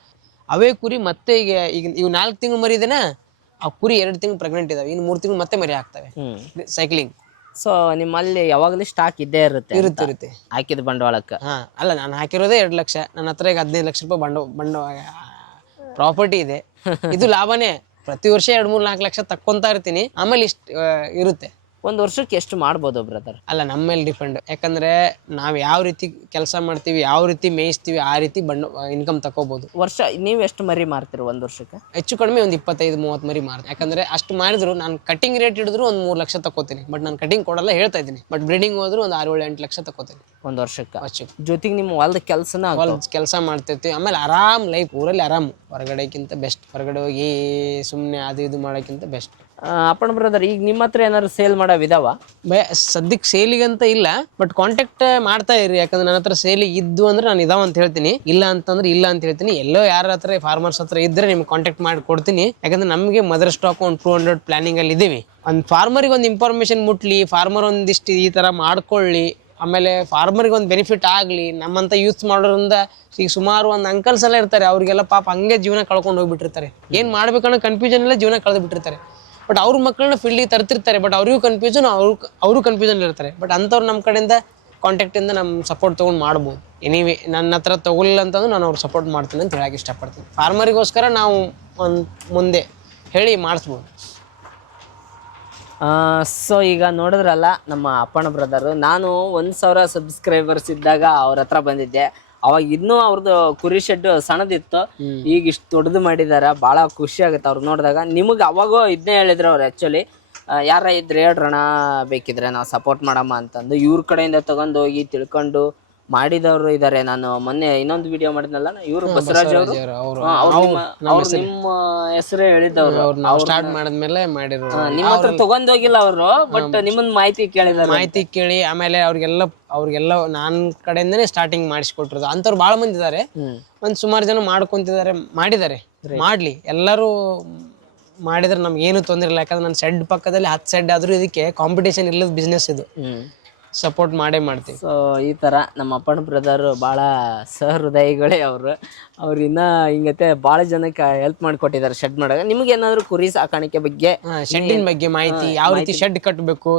A: ಅವೇ ಕುರಿ ಮತ್ತೆ ಈಗ ಈಗ ಇವು ನಾಲ್ಕು ತಿಂಗಳು ಮರಿ ಇದೆನಾ ಆ ಕುರಿ ಎರಡು ತಿಂಗಳು ಪ್ರೆಗ್ನೆಂಟ್ ಇದಾವೆ. ಇನ್ನು ಮೂರು ತಿಂಗಳು ಮತ್ತೆ ಮರಿ ಆಗ್ತವೆ ಸೈಕ್ಲಿಂಗ್
B: ಸೊ ನಿಮ್ಮಲ್ಲಿ ಯಾವಾಗಲೂ ಸ್ಟಾಕ್ ಇದ್ದೇ ಇರುತ್ತೆ
A: ಇರುತ್ತೆ ಇರುತ್ತೆ.
B: ಹಾಕಿದ ಬಂಡವಾಳಕ್ಕೆ.
A: ಹಾ ಅಲ್ಲ ನಾನು ಹಾಕಿರೋದೇ ಎರಡು ಲಕ್ಷ. ನನ್ನ ಹತ್ರ ಈಗ ಹದಿನೈದು ಲಕ್ಷ ರೂಪಾಯಿ ಬಂಡ ಬಂಡ ಪ್ರಾಪರ್ಟಿ ಇದೆ. [laughs] ಇದು ಲಾಭನೇ. ಪ್ರತಿ ವರ್ಷ ಎರಡು ಮೂರು ನಾಲ್ಕು ಲಕ್ಷ ತಕ್ಕೊಂತ ಇರ್ತೀನಿ. ಆಮೇಲೆ ಇಷ್ಟು ಇರುತ್ತೆ.
B: ಒಂದು ವರ್ಷಕ್ಕೆ ಎಷ್ಟು ಮಾಡ್ಬೋದು ಬ್ರದರ್
A: ಅಲ್ಲ ನಮ್ಮ ಮೇಲೆ ಡಿಪೆಂಡ್ ಯಾಕಂದ್ರೆ ನಾವು ಯಾವ ರೀತಿ ಕೆಲಸ ಮಾಡ್ತೀವಿ ಯಾವ ರೀತಿ ಮೇಯಿಸ್ತೀವಿ ಆ ರೀತಿ ಬಂಡ ಇನ್ಕಮ್ ತಕೋಬಹುದು
B: ವರ್ಷ ನೀವು ಎಷ್ಟು ಮರಿ ಮಾರ್ತೀರಿ ಒಂದು ವರ್ಷಕ್ಕೆ?
A: ಹೆಚ್ಚು ಕಡಿಮೆ ಒಂದು ಇಪ್ಪತ್ತೈದು ಮೂವತ್ತು ಮರಿ ಮಾರ್ತೀನಿ. ಯಾಕಂದ್ರೆ ಅಷ್ಟು ಮಾಡಿದ್ರು ನಾನು ಕಟಿಂಗ್ ರೇಟ್ ಹಿಡಿದ್ರು ಒಂದು ಮೂರು ಲಕ್ಷ ತಕೋತೀನಿ. ಬಟ್ ನಾನು ಕಟಿಂಗ್ ಕೊಡಲ್ಲ ಹೇಳ್ತಾ ಇದ್ದೀನಿ. ಬಟ್ ಬ್ರೀಡಿಂಗ್ ಹೋದ್ರು ಒಂದು ಆರು ಏಳು ಎಂಟು ಲಕ್ಷ ತಕೋತೀನಿ.
B: ಒಂದು ವರ್ಷಕ್ಕೆ?
A: ಅಷ್ಟು
B: ಜೊತೆಗೆ ನಿಮ್ಮ ಹೊಲದ ಕೆಲಸನ
A: ಕೆಲಸ ಮಾಡ್ತಿರ್ತೀವಿ. ಆಮೇಲೆ ಆರಾಮ್ ಲೈಫ್ ಊರಲ್ಲಿ ಆರಾಮ್. ಹೊರಗಡೆಕ್ಕಿಂತ ಬೆಸ್ಟ್ ಹೊರಗಡೆ ಹೋಗಿ ಸುಮ್ಮನೆ ಅದು ಇದು ಮಾಡೋಕ್ಕಿಂತ ಬೆಸ್ಟ್
B: ಅಪ್ಪಣ ಬ್ರದರ್ ಈಗ ನಿಮ್ಮ ಹತ್ರ ಏನಾದ್ರು ಸೇಲ್ ಮಾಡೋ
A: ಬೇ ಸದ್ಯಕ್ಕೆ ಸೇಲಿಗಂತ ಇಲ್ಲ ಬಟ್ ಕಾಂಟ್ಯಾಕ್ಟ್ ಮಾಡ್ತಾ ಇರಿ ಯಾಕಂದ್ರೆ ನನ್ನ ಹತ್ರ ಸೇಲಿಗೆ ಇದ್ದು ಅಂದ್ರೆ ನಾನು ಇದಾವ ಅಂತ ಹೇಳ್ತೀನಿ. ಇಲ್ಲ ಅಂತಂದ್ರೆ ಇಲ್ಲ ಅಂತ ಹೇಳ್ತೀನಿ. ಎಲ್ಲೋ ಯಾರ ಹತ್ರ ಫಾರ್ಮರ್ಸ್ ಹತ್ರ ಇದ್ರೆ ನಿಮ್ಗೆ ಕಾಂಟ್ಯಾಕ್ಟ್ ಮಾಡಿ ಕೊಡ್ತೀನಿ. ಯಾಕಂದ್ರೆ ನಮಗೆ ಮದರ್ ಸ್ಟಾಕ್ ಒಂದು ಟೂ ಹಂಡ್ರೆಡ್ ಪ್ಲಾನಿಂಗ್ ಅಲ್ಲಿ ಇದೀವಿ. ಒಂದು ಫಾರ್ಮರಿಗೆ ಒಂದು ಇನ್ಫಾರ್ಮೇಶನ್ ಮುಟ್ಲಿ ಫಾರ್ಮರ್ ಒಂದಿಷ್ಟು ಈ ಥರ ಮಾಡ್ಕೊಳ್ಳಿ, ಆಮೇಲೆ ಫಾರ್ಮರ್ಗೆ ಒಂದು ಬೆನಿಫಿಟ್ ಆಗಲಿ, ನಮ್ಮಂತ ಯೂಸ್ ಮಾಡೋದ್ರಿಂದ ಈಗ ಸುಮಾರು ಒಂದು ಅಂಕಲ್ಸ್ ಎಲ್ಲ ಇರ್ತಾರೆ. ಅವ್ರಿಗೆಲ್ಲ ಪಾಪ ಹಂಗೆ ಜೀವನ ಕಳ್ಕೊಂಡು ಹೋಗ್ಬಿಟ್ಟಿರ್ತಾರೆ. ಏನು ಮಾಡ್ಬೇಕನ್ನೋ ಕನ್ಫ್ಯೂಷನ್ ಎಲ್ಲ ಜೀವನ ಕಳೆದು ಬಿಟ್ಟಿರ್ತಾರೆ. ಬಟ್ ಅವ್ರ ಮಕ್ಕಳನ್ನ ಫೀಲ್ಡಿಗೆ ತರ್ತಿರ್ತಾರೆ ಬಟ್ ಅವ್ರಿಗೂ ಕನ್ಫ್ಯೂಷನ್ ಅವ್ರು ಅವರು ಕನ್ಫ್ಯೂಷನ್ ಇರ್ತಾರೆ. ಬಟ್ ಅಂಥವ್ರು ನಮ್ಮ ಕಡೆಯಿಂದ ಕಾಂಟ್ಯಾಕ್ಟಿಂದ ನಮ್ಮ ಸಪೋರ್ಟ್ ತಗೊಂಡು ಮಾಡ್ಬೋದು. ಎನಿವೆ ನನ್ನ ಹತ್ರ ತಗೊಳ್ಳಿಲ್ಲ ಅಂತಂದ್ರೆ ನಾನು ಅವ್ರು ಸಪೋರ್ಟ್ ಮಾಡ್ತೀನಿ ಅಂತ ಹೇಳಕ್ಕೆ ಇಷ್ಟಪಡ್ತೀನಿ. ಫಾರ್ಮರಿಗೋಸ್ಕರ ನಾವು ಒಂದು ಮುಂದೆ ಹೇಳಿ ಮಾಡಿಸ್ಬೋದು.
B: ಸೊ ಈಗ ನೋಡಿದ್ರಲ್ಲ ನಮ್ಮ ಅಪ್ಪಣ್ಣ ಬ್ರದರು ನಾನು ಒಂದು ಸಾವಿರ ಸಬ್ಸ್ಕ್ರೈಬರ್ಸ್ ಇದ್ದಾಗ ಅವ್ರ ಹತ್ರ ಬಂದಿದ್ದೆ. ಅವಾಗ ಇನ್ನೂ ಅವ್ರದ್ದು ಕುರಿ ಶೆಡ್ ಸಣ್ಣದಿತ್ತು. ಈಗ ಇಷ್ಟು ದೊಡ್ಡದು ಮಾಡಿದಾರ ಬಹಳ ಖುಷಿ ಆಗುತ್ತೆ ಅವ್ರು ನೋಡಿದಾಗ. ನಿಮಗೆ ಅವಾಗ ಇದನ್ನೇ ಹೇಳಿದ್ರು ಅವ್ರು ಆ್ಯಕ್ಚುಲಿ ಯಾರ ಇದ್ರೆ ಹೇಳ್ರಣ ಬೇಕಿದ್ರೆ ನಾವು ಸಪೋರ್ಟ್ ಮಾಡಮ್ಮ ಅಂತಂದು ಇವ್ರ ಕಡೆಯಿಂದ ತಗೊಂಡು ಹೋಗಿ ತಿಳ್ಕೊಂಡು ಮಾಡಿದವರು ಇದಾರೆ. ನಾನು ಮೊನ್ನೆ ಇನ್ನೊಂದು ವಿಡಿಯೋ ಮಾಡಿದ್ನಲ್ಲ ಇವರು ಬಸವರಾಜ್ ಅವರು? ನಿಮ್ಮ ಹೆಸರು ಹೇಳಿದವರು.
A: ನಾವು ಸ್ಟಾರ್ಟ್ ಮಾಡಿದ್ಮೇಲೆ ಮಾಡಿರೋ
B: ನಿಮ್ಮ ಹತ್ರ ತಗೊಂಡೋಗಿಲ್ಲ ಅವರು ಬಟ್ ನಿಮ್ಮನ್ನ ಮಾಹಿತಿ ಕೇಳಿದಾರೆ.
A: ಮಾಹಿತಿ ಕೇಳಿ ಆಮೇಲೆ ಅವ್ರಿಗೆಲ್ಲ ಅವ್ರಿಗೆಲ್ಲ ನಾನ್ ಕಡೆಯಿಂದನೇ ಸ್ಟಾರ್ಟಿಂಗ್ ಮಾಡಿಸ್ಕೊಟ್ಟಿರೋದು. ಅಂತವ್ರು ಬಹಳ ಮಂದಿ
B: ಇದಾರೆ.
A: ಒಂದ್ ಸುಮಾರು ಜನ ಮಾಡ್ಕೊಂತಿದ್ದಾರೆ ಮಾಡಿದ್ದಾರೆ. ಮಾಡ್ಲಿ. ಎಲ್ಲರೂ ಮಾಡಿದ್ರೆ ನಮ್ಗೆ ಏನು ತೊಂದರೆ ಇಲ್ಲ. ಯಾಕಂದ್ರೆ ನನ್ನ ಶೆಡ್ ಪಕ್ಕದಲ್ಲಿ ಹತ್ತು ಶೆಡ್ ಆದ್ರೂ ಇದಕ್ಕೆ ಕಾಂಪಿಟೇಷನ್ ಇಲ್ಲದ ಬಿಸ್ನೆಸ್ ಇದು. ಸಪೋರ್ಟ್ ಮಾಡೇ ಮಾಡ್ತೀವಿ.
B: ಸೊ ಈ ಥರ ನಮ್ಮ ಅಪ್ಪನ ಬ್ರದರ್ ಭಾಳ ಸಹೃದಯಿಗಳೇ ಅವರು. ಅವ್ರು ಇನ್ನ ಹಿಂಗತೆ ಭಾಳ ಜನಕ್ಕೆ ಹೆಲ್ಪ್ ಮಾಡಿಕೊಟ್ಟಿದ್ದಾರೆ ಶೆಡ್ ಮಾಡಾಗ ನಿಮ್ಗೆ ಏನಾದ್ರು ಕುರಿ ಸಾಕಾಣಿಕೆ ಬಗ್ಗೆ
A: ಶೆಡ್ಡಿನ ಬಗ್ಗೆ ಮಾಹಿತಿ ಯಾವ ರೀತಿ ಶೆಡ್ ಕಟ್ಟಬೇಕು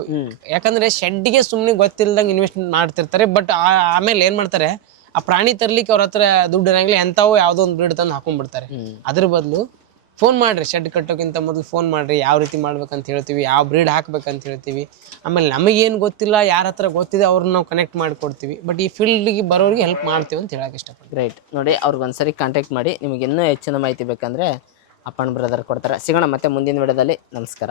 A: ಯಾಕಂದ್ರೆ ಶೆಡ್ಗೆ ಸುಮ್ಮನೆ ಗೊತ್ತಿಲ್ದಂಗೆ ಇನ್ವೆಸ್ಟ್ ಮಾಡ್ತಿರ್ತಾರೆ ಬಟ್ ಆಮೇಲೆ ಏನ್ ಮಾಡ್ತಾರೆ ಆ ಪ್ರಾಣಿ ತರ್ಲಿಕ್ಕೆ ಅವ್ರ ಹತ್ರ ದುಡ್ಡು ಇರಂಗಿಲ್ಲ ಎಂತಾವೋ ಯಾವುದೋ ಒಂದು ಬ್ರೀಡ್ ತಂದು ಹಾಕೊಂಡ್ಬಿಡ್ತಾರೆ. ಅದ್ರ ಬದಲು ಫೋನ್ ಮಾಡ್ರಿ ಶೆಡ್ ಕಟ್ಟೋಕ್ಕಿಂತ ಮೊದಲು ಫೋನ್ ಮಾಡ್ರಿ, ಯಾವ ರೀತಿ ಮಾಡ್ಬೇಕಂತ ಹೇಳ್ತೀವಿ, ಯಾವ ಬ್ರೀಡ್ ಹಾಕ್ಬೇಕಂತ ಹೇಳ್ತೀವಿ. ಆಮೇಲೆ ನಮಗೇನು ಗೊತ್ತಿಲ್ಲ, ಯಾರ ಹತ್ರ ಗೊತ್ತಿದೆ, ಅವ್ರನ್ನ ನಾವು ಕನೆಕ್ಟ್ ಮಾಡಿಕೊಡ್ತೀವಿ. ಬಟ್ ಈ ಫೀಲ್ಡ್ಗೆ ಬರೋರಿಗೆ ಹೆಲ್ಪ್ ಮಾಡ್ತೀವಿ ಅಂತ ಹೇಳಕ್ಕೆ ಇಷ್ಟಪಡ್ತೀವಿ
B: ರೈಟ್ ನೋಡಿ ಅವ್ರಿಗೊಂದ್ಸರಿ ಕಾಂಟ್ಯಾಕ್ಟ್ ಮಾಡಿ, ನಿಮಗೆ ಇನ್ನೂ ಹೆಚ್ಚಿನ ಮಾಹಿತಿ ಬೇಕಂದ್ರೆ ಅಪ್ಪನ ಬ್ರದರ್ ಕೊಡ್ತಾರೆ. ಸಿಗೋಣ ಮತ್ತೆ ಮುಂದಿನ ವಿಡಿಯೋದಲ್ಲಿ. ನಮಸ್ಕಾರ.